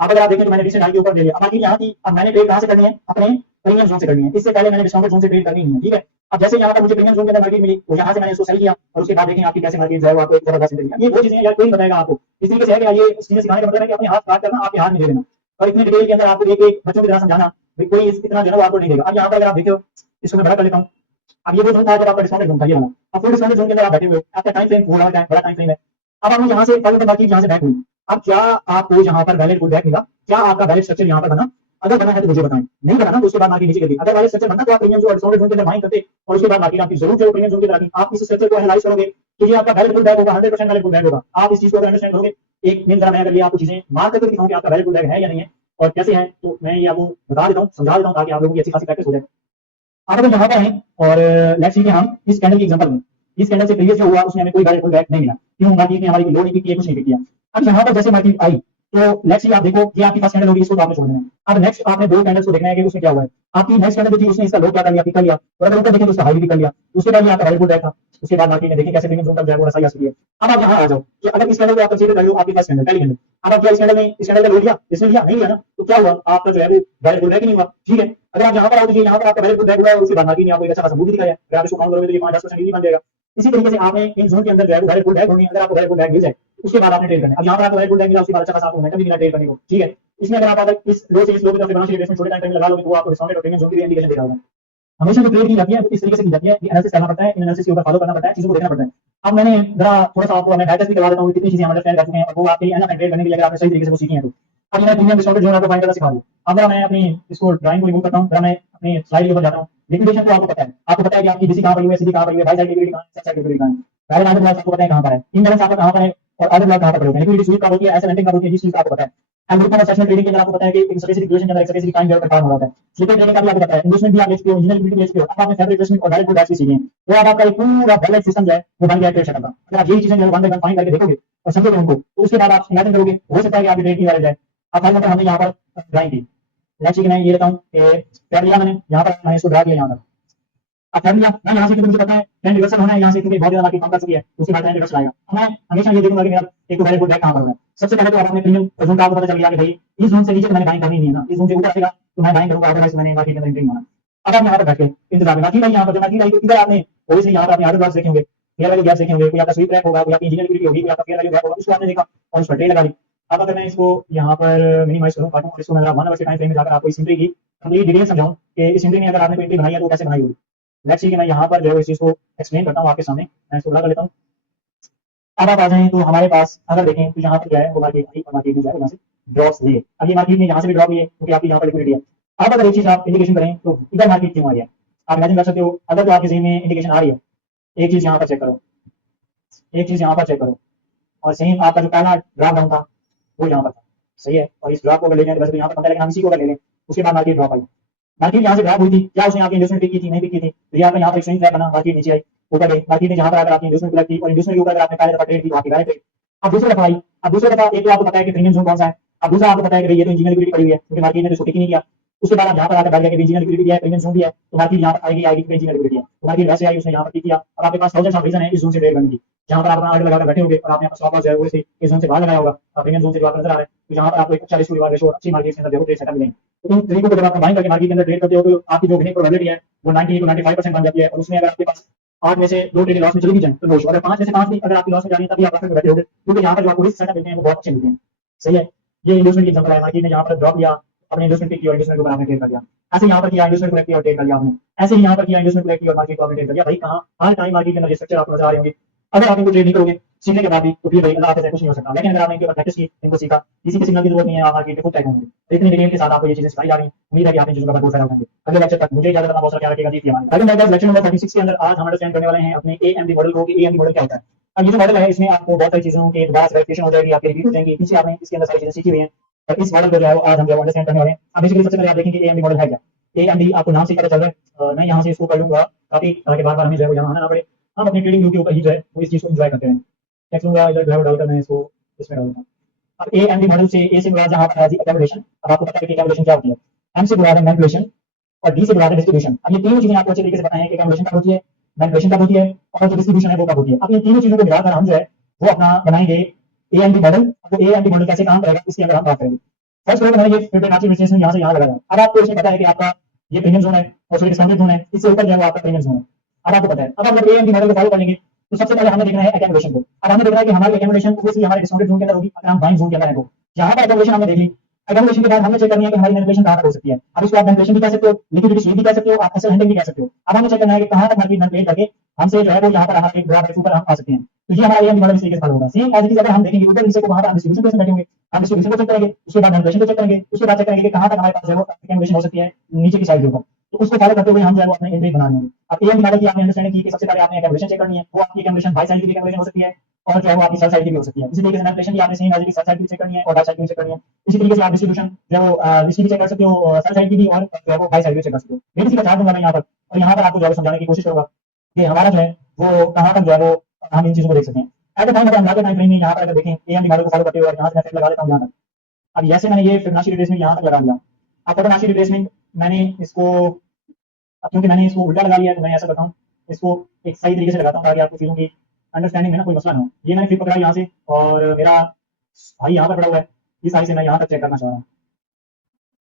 अब अगर आप देखें तो मैंने रीसेंट हाई के ऊपर ले लिया। अब आखिर यहाँ की अब मैंने ट्रेड कहाँ से करनी है, अपने प्रीमियम जोन से करनी है। इससे पहले मैंने डिस्काउंटेड जोन से ट्रेड करनी नहीं है, ठीक है। अब जैसे यहाँ पर मुझे प्रीमियम जोन के अंदर मार्केट मिली, तो यहाँ से मैंने इसको सेल किया, और उसके बाद देखें आपकी कैसे मार्केट जो है आपको जबरदस्त मिलेगी। ये वो चीजें यार कोई बताएगा आपको। इस तरीके से है कि ये चीजें सिखाने का मतलब है कि अपने हाथ काट करना, आपके हाथ में दे देना, और इतने डिटेल के अंदर आपको एक बच्चों की तरह समझाना, कोई इतना जो आपको नहीं देगा। अब यहाँ पर अगर आप देखो, इसको मैं बड़ा कर लेता हूँ। अब ये वो जोन था जब आपका डिस्काउंटेड जोन था, ये वाला। अब फुल डिस्काउंटेड जोन के अंदर आप बैठे हुए, आपका टाइम फ्रेम बड़ा टाइम फ्रेम है। अब आपने यहाँ से फॉलो मार्केट यहाँ से बैक हुई। अब क्या आपको यहाँ पर वैलिड फुल बैक मिला, क्या आपका वैलिड स्ट्रक्चर यहाँ पर बना? अगर बना है तो मुझे बताएं, नहीं बना ना तो उसके बाद मार्केट नीचे गिर गई। अगर वैलिड स्ट्रक्चर बना तो आप प्रीमियम जो डिस्काउंटेड जोन के अंदर बाइंग करते, और उसके बाद मार्केट आपकी जरूर जो प्रीमियम जोन के अंदर आती। आप इस स्ट्रक्चर को एनालाइज करोगे तो ये आपका वैलिड फुल बैक होगा, 100% वैलिड फुल बैक होगा। आप इस चीज को अगर अंडरस्टैंड करोगे, एक मिनट जरा मैं अगर ये आपको चीजें मार्क करके दिखाऊं कि आपका वैलिड फुल बैक है या नहीं है और कैसे है, तो मैं ये आपको बता देता हूँ, समझा देता हूँ, ताकि आप लोगों की अच्छी खासी प्रैक्टिस हो जाए। आप अगर यहाँ पर हैं और लेट्स सी कि हम इस कैंडल की एग्जांपल में, इस कैंडल से प्रीवियस जो हुआ उसमें हमें कोई वैलिड फुल बैक नहीं मिला, क्यों? मार्केट ने हमारी लो नहीं की, कुछ नहीं किया। अब यहाँ पर जैसे मार्केट आई तो नेक्स्ट आप देखो, ये आपकी फर्स्ट कैंडल होगी, इसको तो आपने छोड़ देना है। अब नेक्स्ट आपने दो कैंडल्स को देखना है कि उसमें क्या हुआ है। आपकी नेक्स्ट कैंडल जो थी उसने इसका लो क्या कर लिया, पिक कर लिया, और अगर ऊपर देखें तो उसका हाई भी कर लिया। उसके बाद ये आपका वेरी गुड था। उसके बाद मार्केट ने देखिए कैसे प्रीमियम जोन तक जो है वो रसाई हासिल की है। अब आप यहाँ आ जाओ कि अगर इस कैंडल को आप कंसीडर कर लो आपकी फर्स्ट कैंडल, पहली कैंडल, अब आप क्या इस कैंडल में इस कैंडल का लो लिया, इसने लिया नहीं लिया ना, तो क्या हुआ आपका जो है वो वेरी गुड बैक नहीं हुआ। ठीक है, अगर आप यहाँ पर आओ तो यहाँ पर आपका वेरी गुड बैक हुआ है, उसके बाद मार्केट ने आपको एक अच्छा खासा मूव दिखाया है। अगर आप इसको काउंट करोगे तो ये 5-10% इजी बन जाएगा। इसी तरीके से आपने इन जोन के अंदर जो है वेरी गुड बैक होनी है। अगर आपको वेरी गुड बैक मिल जाए उसके बाद आपने ट्रेड करना है। अब यहाँ पर आपको वेरी गुड बैक मिला, उसके बाद अच्छा खासा आपको मोमेंटम भी मिला ट्रेड करने को। ठीक है, इसमें अगर आप अगर इस लो से इस लो की तरफ बनाना चाहिए, छोटे टाइम लगा लोगे तो आपको डिस्काउंटेड और प्रीमियम जोन की इंडिकेशन दे रहा होगा। हमेशा जो ट्रेड की जाती है वो इस तरीके से की जाती है कि एनालिसिस करना पड़ता है, इन एनालिसिस के ऊपर फॉलो करना पड़ता है, चीजों को देखना पड़ता है। अब मैंने जरा थोड़ा सा आपको मैं डाइजेस्ट भी करवा देता हूँ कितनी चीजें हम अंडरस्टैंड कर चुके हैं और वो आपके लिए ना ट्रेड करने के लिए अगर आपने सही तरीके से वो सीखी है तो। अब मैं प्रीमियम डिस्काउंटेड जोन आपको फाइंड करना सिखा दूं। अब जरा मैं अपनी इसको ड्राइंग को रिमूव करता हूं, जरा मैं अपनी स्लाइड के ऊपर जाता हूं। लिक्विडेशन तो आपको पता है कि आपकी बीसी कहां पड़ी हुई है, सीधी कहां पड़ी हुई है, बाय साइड लिक्विडिटी कहां है, सेल साइड लिक्विडिटी कहां है, पहले नंबर ब्लॉक आपको पता है कहां पर है, इनबैलेंस आपका कहां पर है और ऑर्डर ब्लॉक कहां पर पड़े होते हैं, लिक्विडिटी स्वीप कब होती है, ऐसे वेंटिंग कब होती है, जिस चीज का आपको पता है। And group of sessional trading के अंदर आपको पता है कि एक स्पेसिफिक सिचुएशन के अंदर एक स्पेसिफिक टाइम जो परफॉर्म हो रहा है। स्लिपिंग ट्रेडिंग का भी आपको पता है, इन्वेस्टमेंट भी आप ले चुके हो, इंजीनियरिंग भी ले चुके हो। अब आपने फेवरेट इन्वेस्टमेंट और डायरेक्ट बैच भी सीखे हैं, तो अब आपका एक पूरा बैलेंस सिस्टम जो है वो बन गया ट्रेड सेटअप का। अगर आप यही चीजें जो है वन बाय वन फाइंड करके देखोगे और समझोगे उनको, तो उसके बाद आप इमेजिन करोगे हो सकता है कि आपकी ट्रेड की वैल्यू जाए। अब फाइनल पर हमने यहाँ पर ड्राइंग की, नेक्स्ट चीज मैं ये लेता हूँ कि कर लिया मैंने यहाँ पर, मैंने इसको ड्रा किया यहाँ पर। अब कर लिया मैं यहाँ से, क्योंकि मुझे पता है ट्रेंड रिवर्सल होना है यहाँ से, क्योंकि बहुत ज्यादा मार्केट कम कर चुकी है, उसके बाद ट्रेंड रिवर्सल आएगा। मैं हमेशा ये देखूंगा कि मेरा एक वेरी गुड बैक कहां पर होगा। सबसे पहले तो आप अपने प्रीमियम जोन का आपको पता चल गया कि भाई इस जोन से नीचे तो मैंने बाइंग करनी नहीं है ना, इस जोन से ऊपर आएगा तो मैं बाइंग करूंगा, अदरवाइज मैंने मार्केट के अंदर एंट्री मारना। अब आप यहाँ पर बैठ के इंतजार में मार्केट आई, यहाँ पर जब मार्केट आई तो इधर आपने ओबवियसली यहाँ पर अपने ऑर्डर ब्लॉक्स देखे होंगे, फेयर वैल्यू गैप देखे होंगे, कोई आपका स्वीप ट्रैक होगा, कोई आपकी इंजीनियर लिक्विडिटी होगी, कोई आपका फेयर वैल्यू गैप होगा, उसको आपने देखा और उस पर ट्रेड लगा ली। अब अगर मैं इसको यहाँ पर मिनिमाइज करूँ, काटूं और इसको मैं 1 आवर के टाइम फ्रेम में जाकर आपको इस एंट्री की कंप्लीट डिटेल समझाऊं कि इस एंट्री में अगर आपने कोई एंट्री बनाई है तो कैसे बनाई होगी। नेक्स्ट चीज मैं यहाँ पर जो है इस चीज को एक्सप्लेन करता हूँ आपके सामने, मैं इसको बड़ा कर लेता हूँ। अब आप आ जाएं तो हमारे पास अगर देखें तो यहाँ पर क्या है वो मार्केट आई और मार्केट में जो है यहाँ से ड्रॉप्स लिए। अब ये मार्केट ने यहाँ से भी ड्रॉप लिए क्योंकि आपकी यहाँ पर लिक्विडिटी है। अब अगर एक चीज आप इंडिकेशन करें तो इधर मार्केट क्यों आ रही है, आप इमेजिन कर सकते हो। अगर तो आपके ज़हन में इंडिकेशन आ रही है, एक चीज यहाँ पर चेक करो, एक चीज यहाँ पर चेक करो, और सेम आपका जो पहला ड्रॉप डाउन था वो यहाँ पर था, सही है। और इस ड्रॉप को अगर ले जाए तो वैसे तो यहाँ पर बनता है, लेकिन हम इसी को अगर ले लें उसके बाद मार्केट ड्रॉप आई। मार्केट यहाँ से ड्रॉप हुई थी, क्या उसने आपकी इन्वेस्टमेंट पिक की थी, नहीं पिक की थी, तो यहाँ पर यहाँ पर स्विंग ट्रैक बना, मार्केट नीचे आई ऊपर गई, मार्केट ने यहाँ पर अगर आपकी इन्वेस्टमेंट कलेक्ट की और इन्वेस्टमेंट के ऊपर अगर आपने पहले दफा ट्रेड की तो आपकी ट्रेड। अब दूसरी दफा आई, अब दूसरी दफा एक तो आपको पता है कि प्रीमियम जोन कौन सा है, अब दूसरा आपको पता है कि ये तो इंजीनियर लिक्विडिटी पड़ी हुई है क्योंकि मार्केट ने तो इसको पिक नहीं किया। उसके बाद आप यहाँ पर आकर बैठ गए कि इंजीनियर लिक्विडिटी है, प्रीमियम जोन भी है, तो मार्केट यहाँ पर आएगी आएगी कि इंजीनियर लिक्विडिटी है, तो मार्केट वैसे आई, उसने यहाँ पर पिक किया। अब आपके पास थाउजेंड्स ऑफ रीजन है इस जोन से ट्रेड करने की, जहाँ पर आप अपना आर्डर लगाकर बैठे होंगे और आपने अपना स्टॉप लॉस जो है वो इस जोन से बाहर लगाया होगा, प्रीमियम जोन से जो आपको नजर आ रहा है, तो यहाँ पर आपको एक अच्छा रिस्क रिवार्ड रेशो अच्छी मार्केट के अंदर ट्रेड सेटअप मिलेंगे। तो इन तरीकों को जब आप कंबाइन करके मार्केट के अंदर ट्रेड करते हो तो आपकी जो विनिंग प्रोबेबिलिटी है वो 90 to 95% बन जाती है। और उसमें अगर आपके पास 8 में से 2 ट्रेड लॉस में चली भी जाए तो नोश, अगर 5 में से 5 भी अगर आपकी लॉस में जा रही है तभी आप प्रॉफिट में बैठे होंगे, क्योंकि यहाँ पर जो आपको रिस्क सेटअप मिलते हैं वो बहुत अच्छे मिलते हैं, सही है। ये इन्वेस्टमेंट की एग्जांपल है, मार्केट ने यहाँ पर ड्रॉप लिया, अपने इन्वेस्टमेंट की और इन्वेस्टमेंट को आपने ट्रेड कर लिया, ऐसे यहाँ पर किया इन्वेस्टमेंट कलेक्ट किया और ट्रेड कर लिया आपने, ऐसे ही यहाँ पर किया इन्वेस्टमेंट कलेक्ट किया और मार्केट को आपने ट्रेड कर लिया। भाई कहाँ हर टाइम मार्केट के अंदर ये स्ट्रक्चर आपको नजर आ रहे होंगे। अगर आप इनको ट्रेड नहीं करोगे सीखने के बाद भी तो फिर भाई अल्लाह से कुछ नहीं हो सकता, लेकिन अगर आपने इनके ऊपर प्रैक्टिस की, इनको सीखा, किसी के सिग्नल की जरूरत नहीं है, आप मार्केट में खुद टैग होंगे। तो इतनी डिटेल के साथ आपको ये चीजें सिखाई जा रही हैं, उम्मीद है कि आप इन चीजों का भरपूर फायदा उठाएंगे। अगले लेक्चर तक मुझे इजाजत देना, बहुत सारा ख्याल रखिएगा। जी हमारे अगले लेक्चर नंबर 36 के अंदर आज हम अंडरस्टैंड करने वाले हैं अपने एएमडी मॉडल को कि एएमडी मॉडल क्या होता है। अब ये जो मॉडल है इसमें आपको बहुत सारी चीजों की दोबारा वेरिफिकेशन हो जाएगी, आपके रिव्यू हो जाएंगे, पीछे आपने इसके अंदर सारी चीजें सीखी हुई हैं और इस मॉडल को जो है आज हम जो अंडरस्टैंड करने वाले हैं। अब बेसिकली सबसे पहले आप देखेंगे एएमडी मॉडल है क्या। एएमडी आपको नाम से पता चल रहा है, मैं यहाँ से इसको कर लूंगा ताकि बार बार हमें जो है यहाँ आना ना पड़े, हम अपने ट्रेडिंग व्यू के ऊपर ही जो है वो इस चीज को एंजॉय करते हैं। टेक्स्ट लूंगा इधर ड्राइव डालकर मैं इसको इसमें डालूंगा। अब एएमडी मॉडल से ए से मुराद जहां पर है जी एक्यूमुलेशन। अब आपको पता है कि एक्यूमुलेशन क्या होती है, एम से मुराद है मैनिपुलेशन और डी से मुराद है डिस्ट्रीब्यूशन। अब ये तीनों चीजें आपको अच्छे तरीके से पता है कि एक्यूमुलेशन कब होती है, मैनिपुलेशन कब होती है और जो डिस्ट्रीब्यूशन है वो कब होती है। अब इन तीनों चीजों को मिलाकर हम जो है वो अपना बनाएंगे एएमडी मॉडल। तो एएमडी मॉडल कैसे काम करेगा इसके अंदर हम बात करेंगे। फर्स्ट ऑफ ऑल मैंने ये फिबोनाची मेट्रिक्स यहाँ से यहाँ लगाया। अब आपको इसमें पता है कि आपका ये प्रीमियम जोन है और सॉरी डिस्काउंटेड जोन है, इससे ऊपर जो है वो आपका प्रीमियम जोन है। अब आपको पता है, अब हम जब एएमडी मॉडल को फॉलो करेंगे तो सबसे पहले हमें देखना है एक्यूमुलेशन को। अब हमें देखना है कि हमारी एक्यूमुलेशन ऑब्वियसली हमारे डिस्काउंटेड जोन के अंदर होगी, अगर हम बाइंग जोन के अंदर है तो यहाँ पर एक्यूमुलेशन हमने देख ली। एक्यूमुलेशन के बाद हमने चेक करनी है कि हमारी मैनिपुलेशन कहाँ तक हो सकती है। अब इसको आप मैनिपुलेशन भी कह सकते हो, लिक्विडिटी स्वीप भी कह सकते हो, आप एसेट हैंडलिंग भी कह सकते हो। अब हमें चेक करना है कि कहाँ तक मार्केट मैनिपुलेट करके हमसे जो है वो यहाँ पर हम एक ग्राफ ऊपर हम आ सकते हैं। तो ये हमारा एएमडी मॉडल इस तरीके से फॉलो होगा। सेम एज इट इज अगर हम देखेंगे ऊपर नीचे को वहां पर हम डिस्ट्रीब्यूशन पे बैठेंगे, हम डिस्ट्रीब्यूशन को चेक करेंगे, उसके बाद मैनिपुलेशन को चेक करेंगे, उसके बाद चेक करेंगे कि कहाँ तक हमारे पास जो है वो एक्यूमुलेशन हो सकती है नीचे की साइड के ऊपर। तो उसको फॉलो करते हुए हम जो है वो अपने एंट्री बना लेंगे। अब एएमडी मॉडल की आपने अंडरस्टैंडिंग की कि सबसे पहले आपने एक्यूमुलेशन चेक करनी है, वो आपकी एक्यूमुलेशन बाय साइड की एक्यूमुलेशन हो सकती है और जो है वो आपकी सेल साइड की भी हो सकती है। इसी तरीके से मैनिपुलेशन भी आपने same as it is sell side की चेक करनी है और बाय साइड की चेक करनी है। इसी तरीके से आप डिस्ट्रीब्यूशन जो इसकी भी चेक कर सकते हो, सेल साइड की भी, और जो है वो बाय साइड की चेक कर सकते हो। मैं इसी का चार्ट दूंगा मैं यहाँ पर, और यहाँ पर आपको जो है समझाने की कोशिश करूंगा कि हमारा जो है वो कहाँ तक जो है वो हम इन चीजों को देख सकते हैं। एट द टाइम अगर हम टाइम फ्रेम में यहाँ पर अगर देखें एएमडी मॉडल को फॉलो करते हुए, यहाँ से मैं लगा लेता हूँ यहाँ तक, अब जैसे मैंने ये फिबोनाची रिट्रेसमेंट यहाँ तक लगा दिया। अब फिबोनाची रिट्रेसमेंट मैंने इसको, अब क्योंकि मैंने इसको उल्टा लगा लिया है तो मैं ऐसा करता हूँ, इसको एक सही तरीके से लगाता हूँ ताकि आपको चीज़ों की अंडरस्टैंडिंग में ना कोई मसला ना हो। ये मैंने फिर पकड़ा यहाँ से और मेरा भाई यहाँ पर पड़ा हुआ है, इस साइड से मैं यहाँ तक चेक करना चाह रहा हूँ।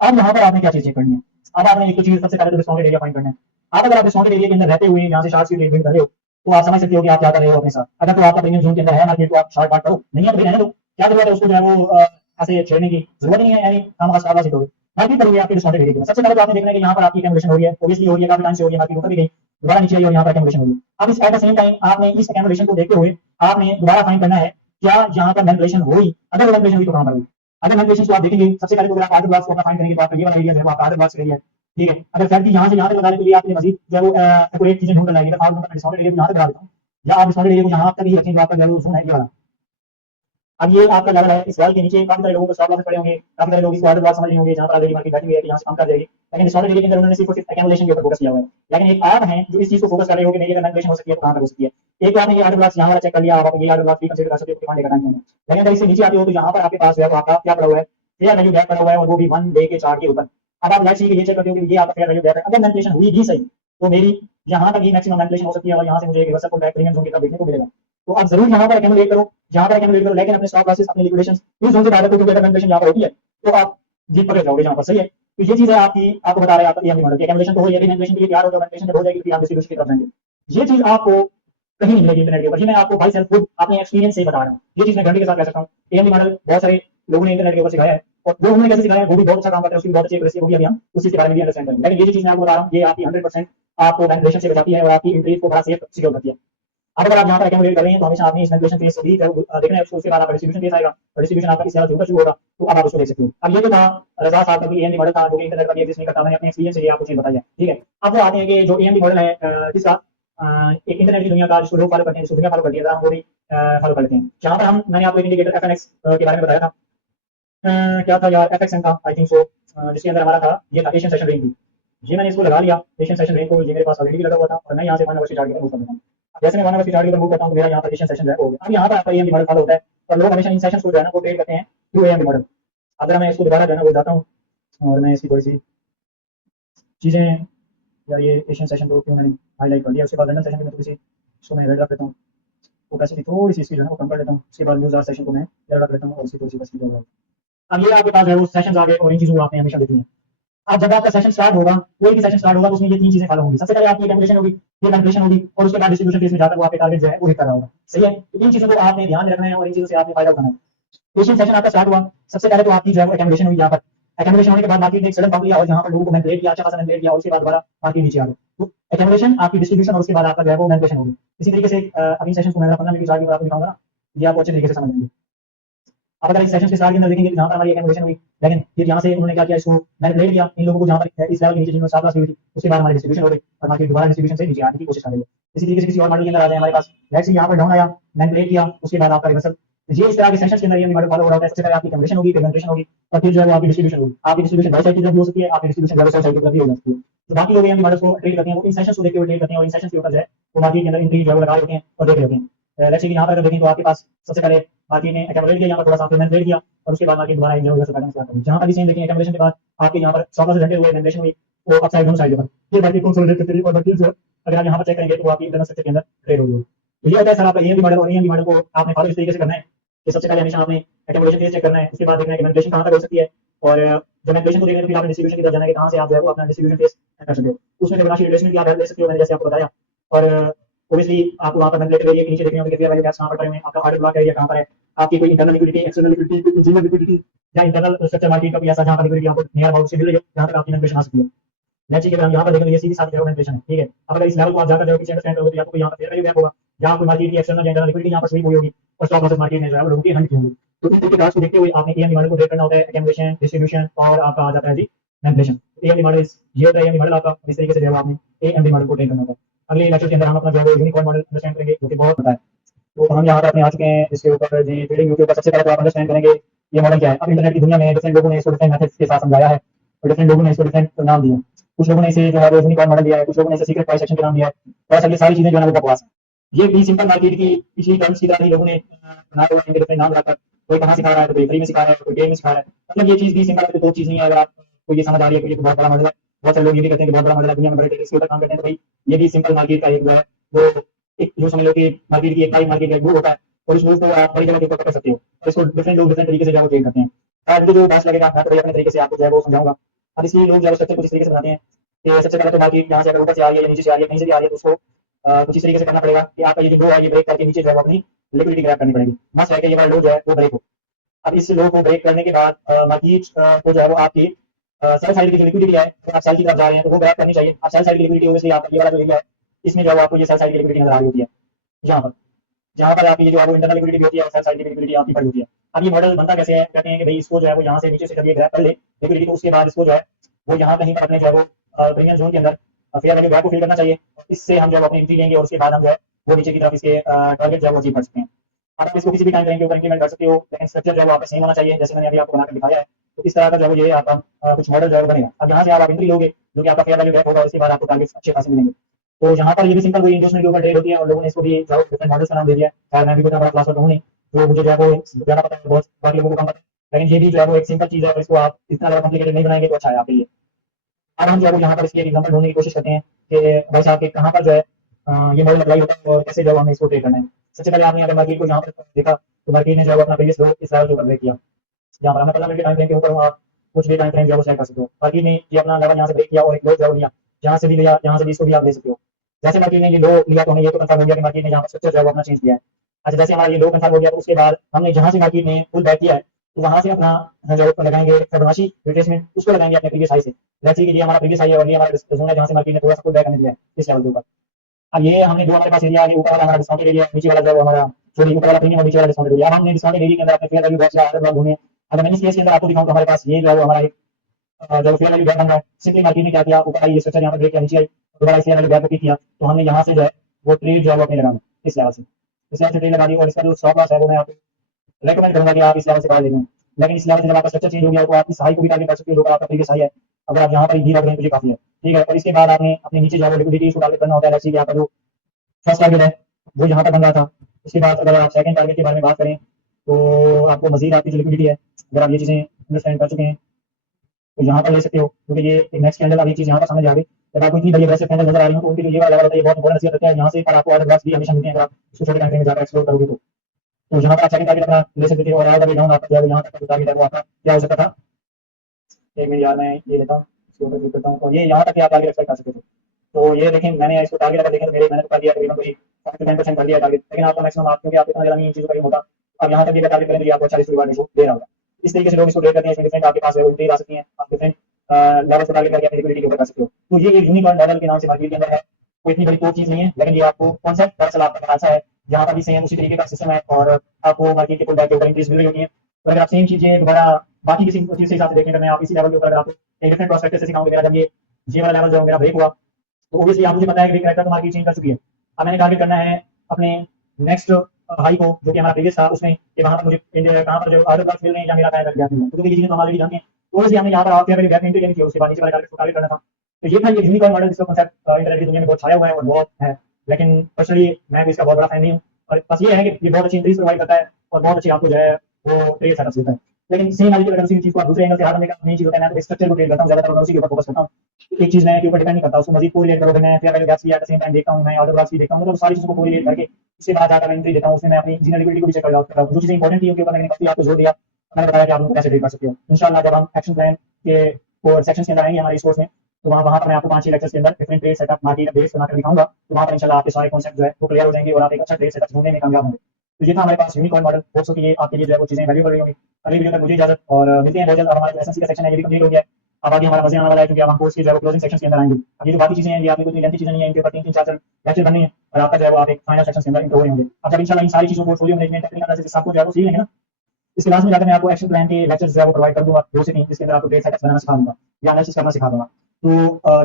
अब यहाँ पर आपने क्या चीज़ चेक करनी है? अब आपने एक तो चीज़ सबसे पहले तो डिस्काउंटेड एरिया फाइंड करना है। आप अगर आप डिस्काउंटेड एरिया के अंदर रहते हुए यहाँ से शार्ट स्क्रीन बिल्ड कर रहे हो तो आप समझ सकते हो कि आप क्या कर रहे हो अपने साथ। अगर तो आपका प्रीमियम जोन के अंदर है मार्केट तो आप शॉर्ट बात करो, नहीं है तो रहने दो, क्या जरूरत है उसको जो है वो ऐसे छेड़ने की जरूरत नहीं है, यानी हम आस पास करोगे मार्केट करोगे आपके डिस्काउंटेड एरिया के। सबसे पहले तो आपने देखना है कि यहाँ पर आपकी कैंसिलेशन हो रही है, ऑब्वियसली हो रही है, काफी टाइम से हो रही है, मार्केट ऊपर भी गई, दोबारा नीचे आई और यहाँ पर कैंसिलेशन हो रही है। अब इस एट द सेम टाइम आपने इस कैंसिलेशन को देखते हुए आपने दोबारा फाइंड करना है क्या यहाँ पर मैनिपुलेशन हुई, अगर मैनिपुलेशन हुई तो कहाँ पर हुई। अगर मैनिपुलेशन को आप देखेंगे सबसे पहले तो अगर आप आर्डर ब्लॉक्स को अपना फाइंड करेंगे तो आपका ये वाला एरिया जो है वो आपका आर्डर ब्लॉक्स एरिया है, ठीक है। अगर फैक्ट यहाँ से यहाँ तक लगाने के लिए आपके मजीद जो है वो एक्यूरेट चीजें ढूंढ लाएंगे, तो आप डिस्काउंटेड एरिया को यहाँ तक लगा देता हूँ या आप डिस्काउंटेड एरिया को यहाँ तक ही रखें जो आपका जो जोन है ये वाला। अब ये आपका लेवल है, इस लेवल के नीचे काफी सारे लोगों को स्टॉप लॉस पड़े होंगे, काफी सारे लोग इसको ऑर्डर ब्लॉक समझ रहे होंगे जहां पर ऑलरेडी मार्केट बैठी हुई है कि यहाँ से कम कर जाएगी, लेकिन डिस्काउंटेड एरिया के अंदर उन्होंने सिर्फ और सिर्फ एक्यूमुलेशन के ऊपर फोकस किया हुआ है। लेकिन एक आप हैं जो इस चीज को फोकस कर रहे हो कि नहीं अगर मैनिपुलेशन हो सकती है तो कहां तक हो सकती है। एक तो आपने ये ऑर्डर ब्लॉक्स यहाँ वाला चेक कर लिया, आप ये ऑर्डर ब्लॉक भी कंसीडर कर सकते हो कि डिमांड लेकर टाइम है। लेकिन अगर इससे नीचे आते हो तो यहाँ पर आपके पास जो है आपका क्या पड़ा हुआ है, फेयर वैल्यू गैप पड़ा हुआ है और वो भी 1 डे के चार्ट के ऊपर। अब आप लेट्स सी ये चेक करते हो कि ये आपका फेयर वैल्यू गैप है, अगर मैनिपुलेशन हुई भी सही तो मेरी यहाँ तक ही मैक्सिमम मैनिपुलेशन हो सकती है और यहाँ से मुझे reversal pull back premium zone की तरफ देखने को मिलेगा। तो आप जरूर यहाँ पर एक्यूमुलेट करो, यहाँ पर एक्यूमुलेट करो, लेकिन अपने स्टॉप लॉसेस अपने लिक्विडेशन इस जोन से बाहर रखो, क्योंकि अगर मैनिपुलेशन यहाँ पर होती है तो आप जीत पकड़ जाओगे यहाँ पर, सही है। तो ये चीज है आपकी, आपको बता रहे हैं आपका एएमडी मॉडल की एक्यूमुलेशन तो हो रही है, मैनिपुलेशन के लिए तैयार हो जाओ, मैनिपुलेशन जब हो जाएगी फिर आप डिस्ट्रीब्यूशन की तरफ जाएंगे। ये चीज आपको कहीं नहीं मिलेगी इंटरनेट के ऊपर, ये मैं आपको बाई सेल्फ खुद अपने एक्सपीरियंस से बता रहा हूँ। ये चीज मैं गारंटी के साथ कह सकता हूँ। एएमडी मॉडल बहुत सारे लोगों ने इंटरनेट के ऊपर सिखाया है और जो उन्होंने कैसे सिखाया है वो भी बहुत अच्छा काम करता है, उसकी बहुत अच्छी प्रेस वो भी अभी हम उसी के बारे में भी अंडरस्टैंड करेंगे। लेकिन ये चीज मैं आपको बता रहा हूँ ये आपकी 100% आपको मैनिपुलेशन से बचाती है और आपकी एंट्री को बड़ा सेफ सिक्योर करती है। अब अगर आप यहाँ पर एक्यूमुलेट कर रहे हैं तो हमेशा आपने इस मैनिपुलेशन फेज से भी देखना है, उसके बाद आपका डिस्ट्रीब्यूशन फेज आएगा और डिस्ट्रीब्यूशन आपका इस लेवल से ऊपर शुरू होगा तो अब आप उसको देख सकते हो। अब ये जो था रजा साहब का एएमडी मॉडल था जो कि इंटरनेट पर एग्जिस्ट नहीं करता, मैंने अपने एक्सपीरियंस से ये आपको चीज बताई है, ठीक है। अब वो आते हैं कि जो एएमडी मॉडल है किसका, एक इंटरनेट की दुनिया का जिसको लोग फॉलो करते हैं, जिसको दुनिया फॉलो करती है, हम वो भी फॉलो करते हैं। जहाँ पर हम मैंने आपको एक इंडिकेटर एफएनएक्स के बारे में बताया था, क्या था यार, एफएक्सएन था आई थिंक सो, जिसके अंदर हमारा था ये था एशियन सेशन रेंज थी। ये मैंने इसको लगा लिया एशियन सेशन रेंज को, ये मेरे पास ऑलरेडी लगा हुआ था और मैं यहाँ से 1 आवर चार्ट के मूव कर देता हूँ। जैसे मैं 1 आवर चार्ट के मूव करता हूँ तो मेरा यहाँ पर एशियन सेशन हो गया। अब यहाँ पर आपका एएमडी मॉडल फॉलो होता है और लोग हमेशा इन सेशंस को जो है ना वो ट्रेड करते हैं थ्रू एएमडी मॉडल। अगर मैं इसको दोबारा जो है ना वो जाता हूँ और मैं इसकी थोड़ी सी चीजें, यार ये एशियन सेशन को क्यों मैंने हाईलाइट कर दिया, उसके बाद लंदन सेशन की मैं थोड़ी सी इसको मैं रेड रख लेता हूँ, वो कैसे थोड़ी सी इसकी जो है ना वो कम कर लेता हूँ। उसके बाद न्यूज़ आर सेशन को मैं रेड रख लेता हूँ और इसकी थोड़ी सी बस की। अब ये आपके पास है वो सेशंस आ गए और इन चीजों को आपने हमेशा देखनी है। अब जब आपका सेशन स्टार्ट होगा, कोई भी सेशन स्टार्ट होगा तो उसमें ये 3 चीजें फॉलो होंगी। सबसे पहले आपकी कैलकुलेशन होगी, ये कैलकुलेशन होगी और उसके बाद डिस्ट्रीब्यूशन फेज में जाकर वो आपके टारगेट जो है वो हिट कर रहा होगा, सही है। तो इन चीजों को आपने ध्यान में रखना है और इन चीजों से आपने फायदा उठाना है। एशियन सेशन आपका स्टार्ट हुआ, सबसे पहले तो आपकी जो है एक्यूमुलेशन हुई, यहाँ पर एक्यूमुलेशन होने के बाद मार्केट ने एक सडन पंप लिया और यहाँ पर लोगों को मैनिपुलेट किया, अच्छा खासा मैनिपुलेट किया और उसके बाद दोबारा मार्केट नीचे आ गई। तो एक्यूमुलेशन आपकी डिस्ट्रीब्यूशन और उसके बाद आपका जो है वो मैनिपुलेशन होगी। इसी तरीके से अभी सेशन को मैं 15 मिनट की चार्ट आपको दिखाऊंगा ना, ये आपको अच्छे तरीके से समझ लेंगे। अब अगर इस सेशन के स्टार्ट के अंदर देखेंगे तो जहाँ पर हमारी एक्यूमुलेशन हुई, लेकिन फिर यहाँ से उन्होंने क्या किया, इसको मैनिपुलेट किया, इन लोगों को जहाँ पर इस लेवल के नीचे जिन्होंने स्टॉप लॉस हुई थी उसके बाद हमारी डिस्ट्रीब्यूशन हो गई और मार्केट दोबारा डिस्ट्रीब्यूशन से नीचे आने की कोशिश कर रही है। इसी तरीके से किसी और मॉडल के अंदर आ जाए हमारे पास, लेट्स सी यहाँ पर डाउन आया, मैनिपुलेट किया, उसके बाद आपका रिवर्सल। ये इस तरह के सेशंस के अंदर ये मॉडल फॉलो हो रहा है। सबसे पहले आपकी एक्यूमुलेशन होगी, फिर मैनिपुलेशन होगी और फिर जो है वो आपकी डिस्ट्रीब्यूशन होगी। आपकी डिस्ट्रीब्यूशन बाय साइड की तरफ भी हो सकती है, आपकी डिस्ट्रीब्यूशन लेवल साइड की तरफ भी हो सकती है। तो बाकी लोग ये मॉडल्स को ट्रेड करते हैं, वो इन सेशंस को देखते हुए ट्रेड करते हैं और इन सेशंस के ऊपर जो है वो मार्केट के अंदर एंट्री जो है लगा लेते हैं और देख लेते हैं। लेट्स सी यहाँ पर अगर देखें तो आपके पास सबसे पहले मार्केट ने एक्यूमुलेट किया, यहाँ पर थोड़ा सा मैनिपुलेट किया और उसके बाद मार्केट दोबारा जो है पैटर्न स्टार्ट करी। जहाँ पर भी सेम देखें एक्यूमुलेशन के बाद आपके यहाँ पर स्टॉप लॉस जनरेट हुए, मैनिपुलेशन हुई, वो अपसाइड डाउन साइड पर ये मार्केट कंसोलिडेट करती है और मार्केट जो अगर आप यहाँ पर चेक करेंगे तो आपकी इंटरनल स्ट्रक्चर के अंदर ट्रेड होगी। तो ये होता है सर आपका एएमडी मॉडल और एएमडी मॉडल को आपने फॉलो इस तरीके से करना है कि सबसे पहले हमेशा आपने एक्यूमुलेशन फेज चेक करना है, उसके बाद देखना है कि मैनिपुलेशन कहाँ तक हो सकती है और जब मैनिपुलेशन को देखने तो फिर आपने डिस्ट्रीब्यूशन की तरफ जाना है कि कहाँ से आप जो है वो अपना डिस्ट्रीब्यूशन फेज कर सकते हो। उसमें फिबोनाची रिट्रेसमेंट की आप हेल्प ले सकते हो, मैंने जैसे आपको बताया। और ऑब्वियसली आपको वहाँ पर मैनिपुलेटेड एरिया के नीचे देखने होंगे कि फेयर वैल्यू गैप्स कहाँ पर पड़े हुए हैं, आपका ऑर्डर ब्लॉक एरिया कहाँ पर है, आपकी कोई इंटरनल लिक्विडिटी, एक्सटर्नल लिक्विडिटी, कोई कंज्यूमर लिक्विडिटी या इंटरनल स्ट्रक्चर मार्केट का कोई ऐसा जहाँ पर लिक्विडिटी आपको नियर अबाउट से मिल रही है, जहाँ तक आपकी मैनिपुलेशन आ सकती है। नेक्स्ट चीज़ हम यहाँ पर देखेंगे ये सीधी साथ मैनिपुलेशन है, ठीक है। अब अगर इस लेवल को आप जाकर देखोगे अंडरस्टैंड करोगे तो आपको यहाँ पर फेयर वैल्यू गैप होगा, जहाँ पर मार्केट की एक्सटर्नल या इंटरनल लिक्विडिटी यहाँ पर स्वीप हुई होगी और स्टॉप लॉसेस मार्केट में जो है वो लोगों की हंड की होंगी। तो इन तरीके को देखते हुए आपने एएमडी मॉडल को ट्रेड करना होता है, एक्यूमुलेशन, डिस्ट्रीब्यूशन और आपका आ जाता है जी मैनिपुलेशन। एएमडी मॉडल ये होता है एएमडी मॉडल आपका, इस तरीके से जो है आपने एएमडी मॉडल को ट्रेड करना होता है। अगले लेक्चर के अंदर हम अपना जो है यूनिकॉर्न मॉडल अंडरस्टैंड करेंगे जो कि बहुत पता है। तो हम यहाँ पर अपने आ चुके हैं इसके ऊपर जी ट्रेडिंग व्यू के ऊपर। सबसे पहले तो आप अंडरस्टैंड करेंगे ये मॉडल क्या है। अब इंटरनेट की दुनिया में डिफरेंट लोगों ने इसको डिफरेंट मेथड्स के साथ समझाया है और डिफरेंट लोगों ने इसको डिफरेंट नाम दिए। कुछ लोगों ने इसे जो है वो यूनिकॉर्न मॉडल दिया है, कुछ लोगों ने इसे सीक्रेट प्राइस एक्शन का नाम दिया है। दरअसल ये सारी चीजें जो है वो बकवास है। ये भी सिंपल मार्केट की पिछली टर्म्स की तरह ही लोगों ने बनाए हुए हैं डिफरेंट नाम रखकर कोई कहाँ सिखा रहा है, तो कोई फ्री में सिखा रहा है, कोई गेम में सिखा रहा है। मतलब ये चीज़ भी सिंपल है, दो चीज़ नहीं है। अगर आपको ये समझ आ रही है तो ये तो बहुत बड़ा मॉडल है। बहुत सारे लोग ये भी कहते हैं कि बहुत बड़ा मॉडल है, दुनिया में बड़े इसके ऊपर काम करते हैं, तो भाई ये भी सिंपल मार्केट का एक जो है वो एक जो समझ लो कि मार्केट की एक टाइम मार्केट का एक मूव होता है, और उस मूव को आप बड़ी जगह के ऊपर कर सकते हो, और इसको डिफरेंट लोग डिफरेंट तरीके से जो है वो ट्रेड करते हैं। और मुझे जो बेस्ट लगेगा मैं तो भाई अपने तरीके से आपको जो है वो समझाऊंगा। अब इसलिए लोग जो है स्ट्रक्चर कुछ इस तरीके से बनाते हैं कि सबसे पहले तो मार्केट यहाँ से अगर ऊपर से आ रही है या नीचे से आ रही है, कहीं से भी आ रही है, तो उसको कुछ इस तरीके से करना पड़ेगा कि आपका ये जो लो है ये ब्रेक करके नीचे जो है वो अपनी लिक्विडिटी ग्रैब करनी पड़ेगी। मस्ट है कि ये वाला लो जो है वो ब्रेक हो। अब इस लो को ब्रेक करने के बाद मार्केट को जो है वो आपकी सेल साइड की जो लिक्विडिटी है, तो आप सेल की तरफ जा रहे हैं तो वो ग्रैब करनी चाहिए। अब सेल साइड की लिक्विडिटी ओब्वियसली आपका ये वाला जो एरिया है, इसमें जो है आपको ये सेल साइड की लिक्विडिटी नजर आ रही होती है यहाँ पर। जहाँ पर आपकी ये जो है वो इंटरनल लिक्विडिटी होती है और सेल साइड की लिक्विडिटी आपकी पड़ी होती है। अब ये मॉडल बनता कैसे है, कहते हैं कि भाई इसको जो है वो यहाँ से नीचे से जब ये ग्रैब कर ले लिक्विडिटी, तो उसके बाद इसको जो है वो यहाँ कहीं पर अपने जो है वो प्रीमियम जोन के अंदर फेयर वैल्यू गैप को फिल करना चाहिए। इससे हम जो है वो अपनी एंट्री लेंगे और उसके बाद हम जो है वो नीचे की तरफ इसके टारगेट जो है वो अचीव कर सकते हैं। आप इसको किसी भी टाइम फ्रेम के ऊपर इंप्लीमेंट कर सकते हो, लेकिन स्ट्रक्चर जो है वो आपका सेम होना चाहिए जैसे मैंने अभी आपको बनाकर दिखाया है। तो इस तरह का जो है ये आपका कुछ मॉडल जो है वो बनेगा। अब यहाँ से आप एंट्री लोगे जो कि आपका फेयर वैल्यू गैप होगा, उसके बाद आपको टारगेट्स अच्छे खासे मिलेंगे। तो यहाँ पर ये भी सिंपल वही इंडस्ट्री के ऊपर ट्रेड होती है, और लोगों ने इसको भी डिफरेंट मॉडल्स का नाम दे दिया है। खैर मैं भी कोई बड़ा क्लास हूँ नहीं, तो मुझे जो है वो ज़्यादा पता है, बहुत बाकी लोगों को कम पता है, लेकिन ये भी जो है वो एक सिंपल चीज़ है, और इसको आप इतना ज़्यादा कॉम्प्लिकेटेड नहीं बनाएंगे तो अच्छा है आपके लिए। अब हम जो है वो यहाँ पर इसकी एक एग्जांपल ढूंढने की कोशिश करते हैं कि भाई साहब के कहाँ पर जो है ये मॉडल अप्लाई होता है और कैसे जो है हमें इसको ट्रेड करना है। सबसे पहले आपने अगर मार्केट को यहाँ पर देखा, तो मार्केट ने जो है वो अपना प्रीवियस लो इस लेवल के ऊपर ब्रेक किया। यहाँ पर मैं 15 मिनट के टाइम फ्रेम के ऊपर हूँ, आप कुछ भी टाइम फ्रेम जो है वो सेलेक्ट कर सकते हो। मार्केट ने ये अपना लेवल यहाँ से ब्रेक किया और एक लो जो है वो लिया, जहाँ से भी लिया यहाँ से भी इसको भी आप ले सकते हो। जैसे मार्केट ने ये लो लिया तो हमें ये तो कंफर्म हो गया कि मार्केट ने यहाँ पर स्ट्रक्चर जो है वो अपना चेंज किया है। अच्छा, जैसे हमारा ये लो कंफर्म हो गया, तो उसके बाद हमने जहाँ से मार्केट ने फुल बैक किया है, तो वहाँ से अपना जो लगाएंगे फिबोनाची रिट्रेसमेंट, उसको लगाएंगे अपने प्रीवियस हाई से। लेट्स सी कि ये हमारा प्रीवियस हाई है और ये हमारा जोन है जहाँ से मार्केट ने थोड़ा सा फुल बैक करने दिया है इस लेवल के ऊपर। अब ये हमने जो हमारे पास एरिया है, ऊपर वाला हमारा डिस्काउंटेड एरिया, नीचे वाला जो है हमारा सॉरी ऊपर वाला प्रीमियम और नीचे वाला डिस्काउंटेड एरिया। अब हमने डिस्काउंटेड एरिया के अंदर अपने फेयर वैल्यू गैप या ऑर्डर ब्लॉक ढूंढे। अगर मैंने इस केस के अंदर आपको दिखाऊं तो हमारे पास ये जो है वो हमारा एक जो फेयर वैल्यू गैप बन रहा है। सिंपली मार्केट ने क्या किया, ऊपर आई ये स्ट्रक्चर यहाँ पर ब्रेक किया, नीचे आई, दोबारा इस फेयर वैल्यू गैप को पिक किया, तो हमने यहाँ से जो है वो ट्रेड जो है वो अपने लगाना इस लेवल से। इस लेवल से ट्रेड लगा दी, और इसका जो स्टॉप लॉस है वो मैं आपको रेकमेंड करूंगा कि आप इस लेवल से बाहर ले जाएं। लेकिन इस लेवल से जब आपका स्ट्रक्चर चेंज हो गया तो आप इस हाई को भी टारगेट कर सकते हो, जो आपका प्रीवियस हाई है। अगर आप यहाँ पर ही रख रहे हैं तो ये काफी है, ठीक है। और इसके बाद आपने अपने नीचे जो है लिक्विडिटी को टारगेट करना होता है। जैसे कि आपका जो फर्स्ट टारगेट है वो यहाँ पर बन रहा था। उसके बाद अगर आप सेकंड टारगेट के बारे में बात करें, तो आपको मजीद आपकी जो लिक्विडिटी है, अगर आप ये चीज़ें अंडरस्टैंड कर चुके हैं तो यहाँ पर ले सकते हो, क्योंकि ये एक नेक्स्ट कैंडल अब ये चीज़ यहाँ पर समझ आ गई। जब आपको इतनी बड़ी वैसे कैंडल नजर आ रही हो, तो उनकी जो ये वाला लेवल होता है ये बहुत इंपॉर्टेंट नसीहत होता है। यहाँ से पर आपको ऑर्डर ब्लॉक्स भी हमेशा मिलते हैं अगर आप इसको छोटे टाइम फ्रेम में जाकर एक्सप्लोर करोगे तो यहाँ पर आप सेकंड टारगेट अपना ले सकते थे, और आगे डाउन आपका जो है यहाँ तक टारगेट है वो आपका क्या हो सकता था। एक मिनट यार, मैं ये लेता हूँ, इसके ऊपर क्लिक करता हूँ, और ये यहाँ तक कि आप टारगेट एक्सपेक्ट कर सकते थे। तो ये देखें, मैंने इसको टारगेट अगर देखें तो मैंने तो कर दिया तकरीबन कोई 5 से 10% कर दिया टारगेट, लेकिन आपका मैक्सिमम आप क्योंकि आप इतना ज़्यादा नहीं इन चीज़ों का होता, अब यहाँ तक ये टारगेट करें तो आपको 40 रिवार्ड रेशो दे रहा होगा। इस तरीके से लोग इसको ट्रेड करते हैं। इसमें डिफरेंट आपके पास एंट्री आ सकती है, आप डिफरेंट लेवल से टारगेट करके अपनी लिक्विडिटी के ऊपर कर सकते हो। तो ये एक यूनिकॉर्न मॉडल के नाम से मार्केट के अंदर है, कोई इतनी बड़ी कोई चीज़ नहीं है, लेकिन ये आपको कॉन्सेप्ट दरअसल आपका खासा है। यहाँ पर भी सेम उसी तरीके का सिस्टम है, और आपको मार्केट के पुल बैक के ऊपर इंक्रीज मिल रही होती है। तो अगर आप सेम चीज़ें दोबारा बाकी किसी चीज़ के हिसाब से देखें, मैं आप इसी लेवल के ऊपर अगर आपको एक डिफरेंट प्रोस्पेक्ट से सिखाऊंगा, जब ये वाला लेवल जो मेरा ब्रेक हुआ, तो ओब्वियसली आप मुझे पता है कि कैरेक्टर तो मार्केट चेंज कर चुकी है। अब मैंने टारगेट करना है अपने नेक्स्ट हाई को, जो कि हमारा प्रीवियस था, उसमें कि वहाँ पर मुझे कहाँ पर जो ऑर्डर ब्लॉक्स मिल रहे हैं या मेरा टारगेट गैप मिल रहा है, क्योंकि ये चीज़ें तो हम ऑलरेडी जानते हैं। तो ओब्वियसली हमने यहाँ पर आप फेयर गैप एंट्री लेनी थी, उसके बाद नीचे वाले टारगेट को टारगेट करना था। तो ये था ये यूनिकॉर्न मॉडल, जिसका कांसेप्ट इंटरनेट की दुनिया में बहुत छाया हुआ है और बहुत है, लेकिन पर्सनली मैं भी इसका बहुत बड़ा फैन नहीं हूँ। और बस ये है कि ये बहुत अच्छी इंक्रीज प्रोवाइड करता है और बहुत अच्छी आपको जो है वो ट्रेड सेटअप देता है। लेकिन सेम वाली अगर उसी चीज़ को आप दूसरे एंगल से हाथ में नई चीज़ होता है, मैं तो स्ट्रक्चर को ट्रेड करता हूँ ज़्यादातर, मैं उसी के ऊपर फोकस करता हूँ। एक चीज़ मैं के ऊपर डिपेंड नहीं करता, उसको मजीद कोरिलेट करोगे, मैं फेयर वैल्यू गैप्स भी एट द सेम टाइम देखता हूँ, मैं ऑर्डर ब्लॉक्स भी देखता हूँ, मतलब सारी चीज़ों को कोरिलेट करके उसके बाद जाकर मैं एंट्री देता हूँ। उसमें मैं अपनी इंजीनियर लिक्विडिटी को भी चेक करता हूँ। जो चीज़ें इंपॉर्टेंट थी उनके ऊपर मैंने काफी आपको जोर दिया, मैंने बताया कि आप उनको कैसे ट्रेड कर सकते हो। इंशाल्लाह जब हम एक्शन प्लान के और सेक्शंस के अंदर आएंगे हमारे इस कोर्स में, तो वहाँ पर मैं आपको 5-6 लेक्चर्स के अंदर different trade setup market base बनाकर दिखाऊंगा। तो वहाँ पर इंशाल्लाह आपके सारे कॉन्सेप्ट जो है वो क्लियर हो जाएंगे और आप एक अच्छा ट्रेड सेटअप ढूंढने में कामयाब होंगे। तो ये था हमारे पास यूनिकॉर्न मॉडल। होप सो कि ये आपके लिए जो है वो चीज़ें वैल्यूएबल रही होंगी। अगली वीडियो तक मुझे इजाजत, और मिलते हैं बहुत जल्द। हमारा जो एसएससी का सेक्शन है ये भी कंप्लीट हो गया है, अब आगे हमारा मजे आने वाला है, क्योंकि अब हम कोर्स के जो है क्लोजिंग सेक्शन के अंदर आएंगे। अब ये जो बाकी चीजें हैं ये आपकी कुछ लेंथी चीजें नहीं है, इनके ऊपर 3-3-4 लेक्चर बनने हैं, और आपका जो है वो आप एक फाइनल सेक्शन के अंदर इंटर होंगे। अब जब इंशाल्लाह इन सारी चीजों को पोर्टफोलियो मैनेजमेंट टेक्निकल एनालिसिस आपको जो है वो सीख लेंगे ना, इस क्लास में जाकर मैं आपको एक्शन प्लान के लेक्चर्स जो है वो प्रोवाइड कर दूंगा 2 से 3, जिसके अंदर आपको ट्रेड सेटअप्स बनाना सिखा दूंगा या एनालिसिस करना सिखा दूंगा। तो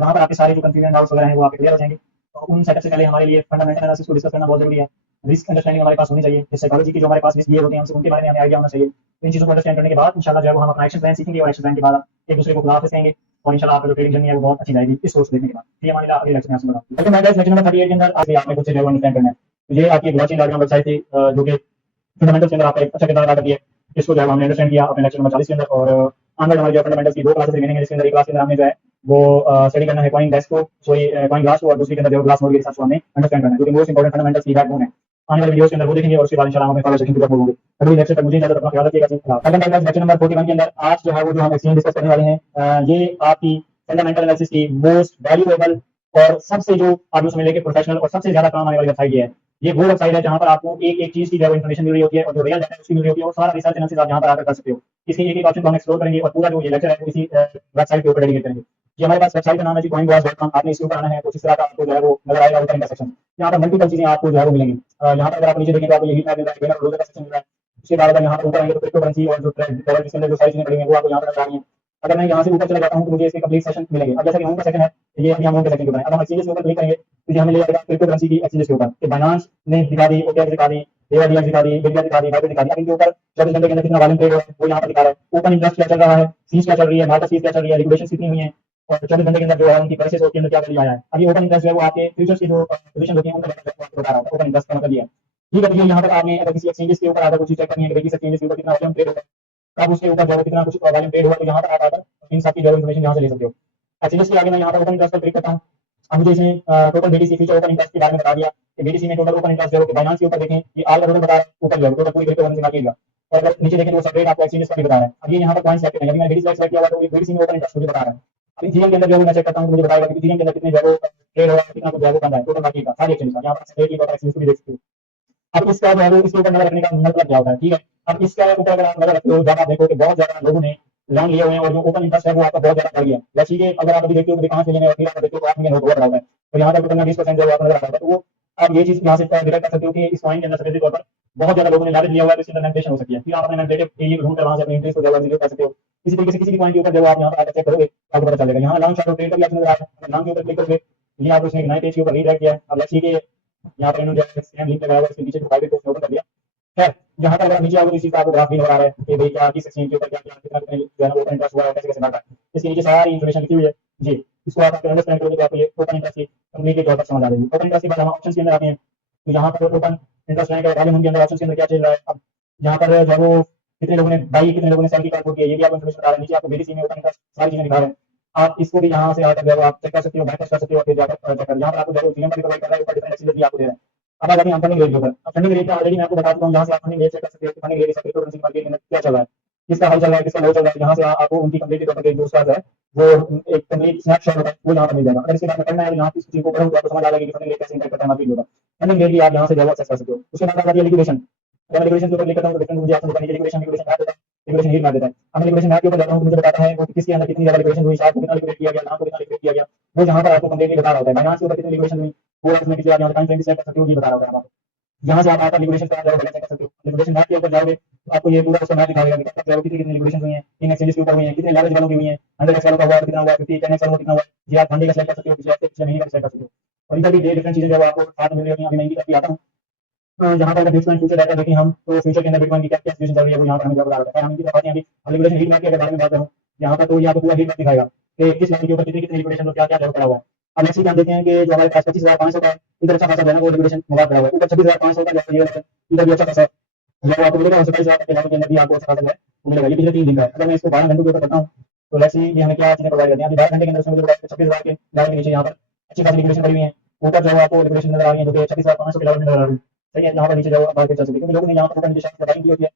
वहाँ पर आपके सारे जो कंफ्यूजन डाउट्स वगैरह हैं वो आपके क्लियर हो जाएंगे। तो उन सेटअप से पहले हमारे लिए फंडामेंटल एनालिसिस को डिस्कस करना बहुत जरूरी है। रिस्क अंडरस्टैंडिंग हमारे पास होनी चाहिए, साइकोलॉजी की जो हमारे पास रिस्क ये होते हैं हमसे उनके बारे में हमें आइडिया होना चाहिए। तो इन चीज़ों को अंडरस्टैंड करने के बाद इंशाल्लाह जो है वो हम अपना एक्शन प्लान सीखेंगे, और एक्शन प्लान के बाद एक दूसरे को खुदा हाफिज़ कहेंगे, और इंशाल्लाह आपका जो ट्रेडिंग जर्नी है वो बहुत अच्छी जाएगी इस कोर्स देखने के बाद। ये हमारे अगले लेक्चर में आपसे बताऊंगा। लेकिन मैं लेक्चर नंबर 38 के अंदर आज आपने कुछ जो है वो अंडरस्टैंड करना है। तो ये आपकी ब्लॉकचेन डायग्राम वेबसाइट थी, जो कि फंडामेंटल्स के अंदर आपका एक अच्छा किरदार अदा करती है। इसको जो है हमने अंडरस्टैंड किया अपने लेक्चर नंबर 40 के अंदर। और आगे हमारे जो फंडामेंटल्स की 2 क्लासेस रिमेनिंग है, जिसके अंदर एक क्लास के अंदर हमने जो है वो स्टडी करना है कॉइन डेस्क को, सॉरी कॉइन ग्लास को, और दूसरी के अंदर जो ग्लास नोड के रिसर्च को हमने अंडरस्टैंड करना है, क्योंकि मोस्ट इंपोर्टेंट फंडामेंटल्स की बैकबोन है। आने वाले वीडियोस के अंदर वो देखेंगे और उसके बाद इंशाल्लाह हम अपने फर्दर सेक्शन की तरफ मूव होंगे। अगली लेक्चर तक मुझे इजाजत, अपना ख्याल रखिएगा। फंडामेंटल्स लेक्चर नंबर 41 के अंदर आज जो है वो जो हम एक्सचेंज डिस्कस करने वाले हैं, ये आपकी फंडामेंटल एनालिसिस की मोस्ट वैल्यूएबल और सबसे जो आप उसमें लेके प्रोफेशनल और सबसे ज्यादा काम आने वाली वेबसाइट ये है। ये वो वेबसाइट है जहां पर आपको एक एक चीज की जो इन्फॉर्मेशन मिल रही होती है और जो रियल डाटा उसकी मिल रही होती है, और सारा रिसर्च एनालिसिस आप यहां पर आकर कर सकते हो। इसके एक एक ऑप्शन को हम एक्सप्लोर करेंगे और पूरा जो ये लेक्चर है इसी वेबसाइट के ऊपर डेडिकेट करेंगे। ये हमारे पास वेबसाइट का नाम है जी coinglass.com। आपने इसके ऊपर आना है, कुछ इस तरह का आपको जो है वो नजर आएगा ऊपर इंटरसेक्शन। यहाँ पर मल्टीपल चीजें आपको जो है वो मिलेंगी। यहाँ पर अगर आप नीचे देखें तो आपको ये हीट मैप मिल रहा है, क्लोजर का सेक्शन मिल रहा है। उसके बाद अगर यहाँ पर ऊपर आएंगे तो क्रिप्टो करेंसी और जो ट्रेड इसके अंदर जो सारी चीजें पड़ी हैं वो आपको यहाँ पर नजर आ रही है। अगर मैं यहाँ से ऊपर चला जाता हूँ तो मुझे इसके कंप्लीट सेक्शन मिलेंगे। अब जैसा कि होम का सेक्शन है, ये अभी हम होम के सेक्शन के ऊपर है। अब हम एक्सचेंजेस के ऊपर क्लिक करेंगे तो ये हमें ले जाएगा क्रिप्टो करेंसी की एक्सचेंजेस के ऊपर, कि बाइनांस ने दिखा दी, ओकेएक्स दिखा दी, एआईडीएक्स दिखा दी, बिटगेट दिखा दी, बाइबिट दिखा दी। अब इनके ऊपर 24 घंटे के अंदर कितना वॉल्यूम ट्रेड हो रहा है वो यहाँ पर दिखा रहा है। ओपन इंटरेस्ट क्या चल रहा है, फीस क्या चल रही है, मार्केट फीस क्या चल रही है, रेगुलेशन कितनी हुई है, और 24 घंटे के अंदर जो है उनकी प्राइसेस के अंदर क्या वैल्यू आया है। अभी ओपन इंटरेस्ट जो है वो आपके फ्यूचर्स की जो पोजीशन होती है उनका बता रहा है। ओपन इंटरेस्ट का मतलब ये है। ठीक है, तो यहाँ पर आपने अगर किसी एक्सचेंजेस के ऊपर आकर कुछ चेक करनी है कि किस एक्सचेंजेस के ऊपर कितना वॉल्यूम ट्रेड होगा, अब उसके ऊपर जो कितना कुछ वॉल्यूम ट्रेड हुआ, तो यहाँ पर आप आकर इन सबकी जो इन्फॉर्मेशन यहाँ से ले सकते हो। एक्सचेंजेस के आगे मैं यहाँ पर ओपन इंटरेस्ट पर क्लिक करता हूँ। अब मुझे इसमें total BTC future open interest के बारे में बता दिया कि बीटीसी में टोटल ओपन इंटरेस्ट जो है बाइनांस के ऊपर देखें ये ऑल का टोटल बता रहा है, ऊपर जो है टोटल पूरी क्रिप्टो करेंसी मार्केट का। और अगर नीचे देखें तो सेपरेट आपको एक्सचेंजेस का भी बता रहा है। अब ये यहाँ पर पॉइंट सेलेक्ट करेंगे, अभी मैंने बीटीसी सेलेक्ट किया हुआ तो बीटीसी में ओपन इंटरेस्ट मुझे बता रहा है। अब इथीरियम के अंदर जो मैं चेक करता हूँ तो मुझे बताएगा कि इथीरियम के अंदर कितने जो ट्रेड हो रहा है, कितना कुछ जो बंद है टोटल मार्केट का सारी एक्सचेंज का। यहाँ पर सेपरेट एक्सचेंज को भी देख सकते हो। अब इसका जो है वो इसके ऊपर नजर रखने का मतलब क्या होता है, ठीक है। अब इसका ऊपर अगर आप नजर रखते हो, जब आप देखो कि बहुत ज्यादा लोगों ने लोन लिए हुए हैं और जो ओपन इंटरेस्ट है वो आपका बहुत ज्यादा बढ़ गया। जैसे कि अगर आप अभी देखते हो कि 5 मिलियन और फिर आप देखते हो 8 मिलियन हो रहा है, तो यहाँ पर टोटल 20% जो आपको नजर आ रहा है। तो वो आप ये चीज यहाँ से डिटेक्ट कर सकते हो कि इस पॉइंट के अंदर स्पेसिफिक तौर पर बहुत ज्यादा लोगों ने लाभ लिया हुआ है, तो इसके अंदर मैनिपुलेशन हो सकती है। फिर आप अपने मैनिपुलेटिव एरिया ढूंढकर वहां से अपनी एंट्रीज को जो एग्जीक्यूट कर सकते हो। इसी तरीके से किसी भी पॉइंट के ऊपर जब आप यहाँ पर आकर चेक करोगे आपको पता चलेगा। यहाँ लॉन्ग शॉर्ट ट्रेड का भी ऑप्शन नजर आ रहा है, नाम के ऊपर क्लिक करोगे, ये आप उसने नए पेज के ऊपर रीडायरेक्ट किया है। अब लेट्स सी के यहाँ पर इन्होंने जो स्कैम लिंक लगाया हुआ है, इसके नीचे जो प्राइवेट कोर्स ओपन कर दिया है। यहाँ पर अगर नीचे आओगे तो इसी का आपको ग्राफ भी नजर आ रहा है कि भाई क्या किस एक्सचेंज के ऊपर क्या क्या कितना कितना जो है ना ओपन इंटरेस्ट हुआ है, कैसे कैसे बढ़ा है। इसके नीचे सारी इन्फॉर्मेशन लिखी हुई है जी। इसको आप अंडरस्टैंड करोगे तो आपको ये ओपन इंटरेस्ट की कंप्लीट के तौर पर समझ आ जाएगी। ओपन इंटरेस्ट के बाद हम ऑप्शंस के अंदर आते हैं, तो यहाँ पर ओपन इंटरेस्ट रैंक और वॉल्यूम के अंदर ऑप्शंस के अंदर क्या चल रहा है। अब यहाँ पर जो है वो कितने लोगों ने बाई, कितने लोगों ने सेल की कार्ड की है, ये भी आपको इन्फॉर्मेशन बता रहा है। नीचे आपको बीटीसी में ओपन इंटरेस्ट सारी चीजें दिखा रहे हैं। आप इसको भी यहाँ से आकर जो आप चेक कर सकते हो, बैक कर सकते हो, फिर जाकर चेक कर। यहाँ पर आपको जो इथीरियम का प्रोवाइड कर रहा है, ऊपर डिफरेंट एक्सचेंजेस भी आपको दे रहा है। अब अगर हम फंडिंग रेट के ऊपर, अब फंडिंग रेट का ऑलरेडी मैं आपको बता चुका हूँ। यहाँ से आप फंडिंग रेट चेक कर सकते हो कि फंडिंग रेट इस क्रिप्टो करेंसी मार्केट के अंदर क्या चल रहा है, किसका हाई चल रहा है, किसका लो चल रहा है। यहाँ से आपको उनकी कंप्लीट तौर पर जो उसका है वो एक कंप्लीट स्नैपशॉट होता है वो यहाँ पर मिल जाएगा। अगर इसके बाद में करना है तो यहाँ इस चीज को पढ़ो तो आपको समझ आ जाएगा कि फंडिंग रेट कैसे इंटरेक्ट करता है मार्केट के ऊपर। फंडिंग रेट भी आप यहाँ से जो है एक्सेस कर सकते हो। उसके बाद आती है लिक्विडेशन। अगर लिक्विडेशन के ऊपर क्लिक करता हूँ तो डिफरेंट मुझे ऑप्शन होता है। लिक्विडेशन लिक्विडेशन मैप होता है, लिक्विडेशन हीट मैप देता है। अब लिक्विडेशन मैप के ऊपर जाता हूँ तो मुझे बताता है वो किसके अंदर कितनी ज्यादा लिक्विडेशन हुई, शायद कितना लिक्विडेट किया गया, नाम को कितना लिक्विडेट किया गया, वो यहाँ पर आपको कंप्लीटली बता रहा होता है। बाइनांस के ऊपर कितनी लिक्विडेशन हुई वो इसमें किसी आप यहाँ टाइम फ्रेम भी सेट कर सकते हो, ये बता रहा होता है आपको। यहाँ से आप आकर लिक्विडेशन का जो बैलेंस चेक कर सकते हो। लिक्विडेशन मैप के ऊपर जाओगे तो आपको ये पूरा उसका मैप दिखाएगा कि कब तक कितनी कितनी लिक्विडेशन हुई है, इन एक्सचेंजेस के ऊपर हुई है, कितने लेवरेज वालों की हुई है, 100x वालों का हुआ कितना हुआ, 50 10x वालों का कितना हुआ। ये आप घंटे का सेट कर सकते हो, पिछले हफ्ते पिछले महीने का सेट कर सकते हो। और इधर भी डिफरेंट चीजें जब आपको साथ में मिल रही है। अभी मैं इनकी तरफ आता हूँ, जहाँ पर अगर बिटकॉइन फ्यूचर डाटा देखें हम तो फ्यूचर के अंदर बिटकॉइन की क्या क्या सिचुएशन चल रही है वो यहाँ पर हमें बता रहा है। हम इनकी तरफ आते हैं। अभी लिक्विडेशन हीट मैप के बारे में बात करूँ यहाँ पर, तो ये आपको पूरा हीट मैप दिखाएगा कि किस लेवल के ऊपर कितनी कितनी लिक्विडेशन और क्या क्या लेवल पड़ा हुआ है। अब नेक्स्ट हम देखते हैं कि जो हमारे पास 25,500 का है, इधर अच्छा खासा जो है ना वो लिक्विडेशन मोबाइल पड़ा हुआ है। ऊपर 26,500 का जो है इधर भी अच्छा खासा जो आपको मिलेगा। 27,000 के लेवल के अंदर भी आपको अच्छा खासा है वो मिलेगा। ये पिछले 3 दिन का है। अगर मैं इसको 12 घंटों के ऊपर करता हूँ तो लेट्स सी ये हमें क्या चीजें प्रोवाइड करते हैं। अभी 12 घंटे के अंदर उसमें मुझे 26,000 के लेवल के नीचे यहाँ पर अच्छी खासी लिक्विडेशन बनी हुई है। ऊपर जो है आपको लिक्विडेशन नजर आ रही है जो कि 26,500 के लेवल में नजर आ रही है। सही है, यहाँ पर नीचे जो बात चल सकती है क्योंकि लोगों ने यहाँ पर नीचे शायद बताई की होती है।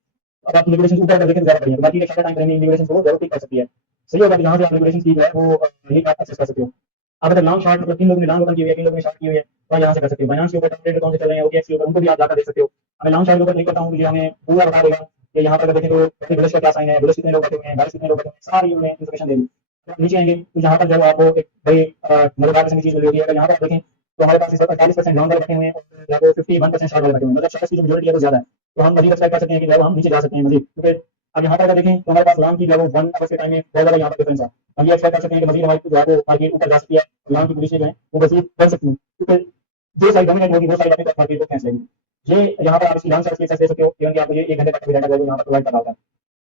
अब आप लिक्विडेशन ऊपर अगर देखें तो ज्यादा बढ़िया, बाकी एक टाइम फ्रेम लिक्विडेशन को जरूर कर सकती है। सही होगा, यहाँ से आप लिक्विडेशन की जो है वो यही आप एक्सेस कर सकते हो। अब अगर लॉन्ग शॉर्ट मतलब 3 लोगों ने लॉन्ग ओपन की हुई है, 3 लोगों ने शॉर्ट की हुई है, तो यहाँ से कर सकते हो। बाइनेंस के ऊपर ट्रेड कौन से चल रहे हैं, ओकेएक्स के ऊपर, उनको भी आप जाकर देख सकते हो। मैं लॉन्ग शॉर्ट के ऊपर क्लिक करता हूँ तो हमें पूरा बता देगा कि यहाँ पर अगर देखें तो बुलिश का क्या साइन है, बुलिश कितने लोग बैठे हुए हैं, बारिश कितने लोग बैठे हुए हैं, सारी उन्हें इन्फॉर्मेशन देगी। तो नीचे आएंगे तो यहाँ पर जब आपको एक बड़ी मजेदार किस्म की चीज मिल रही है। अगर यहाँ पर देखें तो हमारे पास इस वक्त 40% लॉन्ग वाले बैठे हुए हैं और यहाँ पर 51% शॉर्ट वाले बैठे हुए हैं। मतलब शॉर्ट की जो मेजोरिटी है वो ज्यादा है। तो हम मजीद एक्सपेक्ट कर सकते हैं कि हम नीचे जा सकते हैं मजीद, क्योंकि अब यहाँ पर अगर देखें तो हमारे पास लॉन्ग की जो 1 आवर्स के टाइम में बहुत ज्यादा यहाँ पर डिफरेंस है। हम ये एक्सपेक्ट कर सकते हैं कि मजीद हमारी जो है वो मार्केट ऊपर जा सकती है, लॉन्ग की पोजीशन जो है वो मजीद बढ़ सकती है, क्योंकि जो साइड डोमिनेट होगी वो साइड अपनी तरफ मार्केट को खींच लेगी। ये यहाँ पर आप इसकी लॉन्ग साइड की एक्सेस दे सकते हो, क्योंकि आपको ये 1 घंटे तक भी डाटा जो है यहाँ पर प्रोवाइड कर रहा होता है।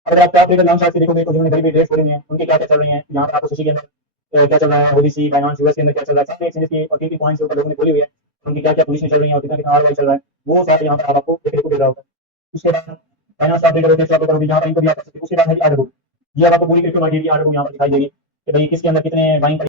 अगर आप टॉप लेवल लॉन्ग साइड से देखोगे तो जिन्होंने बड़ी रेट्स छोड़ी हैं उनके क्या क्या चल रही हैं, यहाँ पर आपको सुशी के अंदर क्या चल रहा है, ओडीसी बाइनेंस यूएस के अंदर क्या चल रहा है, सारे एक्सचेंजेस की और किन पॉइंट्स के ऊपर लोगों ने खोली हुई है, उनकी क्या क्या पोजीशन चल रही है और कितना कितना आरओआई चल रहा है, वो सारे यहाँ पर आपको देखने को मिल रहा होगा। उसके बाद फाइनेंस का अपडेट करोगे, करोगे यहाँ पर इनको भी आप कर सकते हो। उसके बाद है आर्डर बुक, ये अब आपको पूरी क्रिप्टो मार्केट की आर्डर बुक यहाँ पर दिखाई देगी कि भाई किसके अंदर कितने बाइंग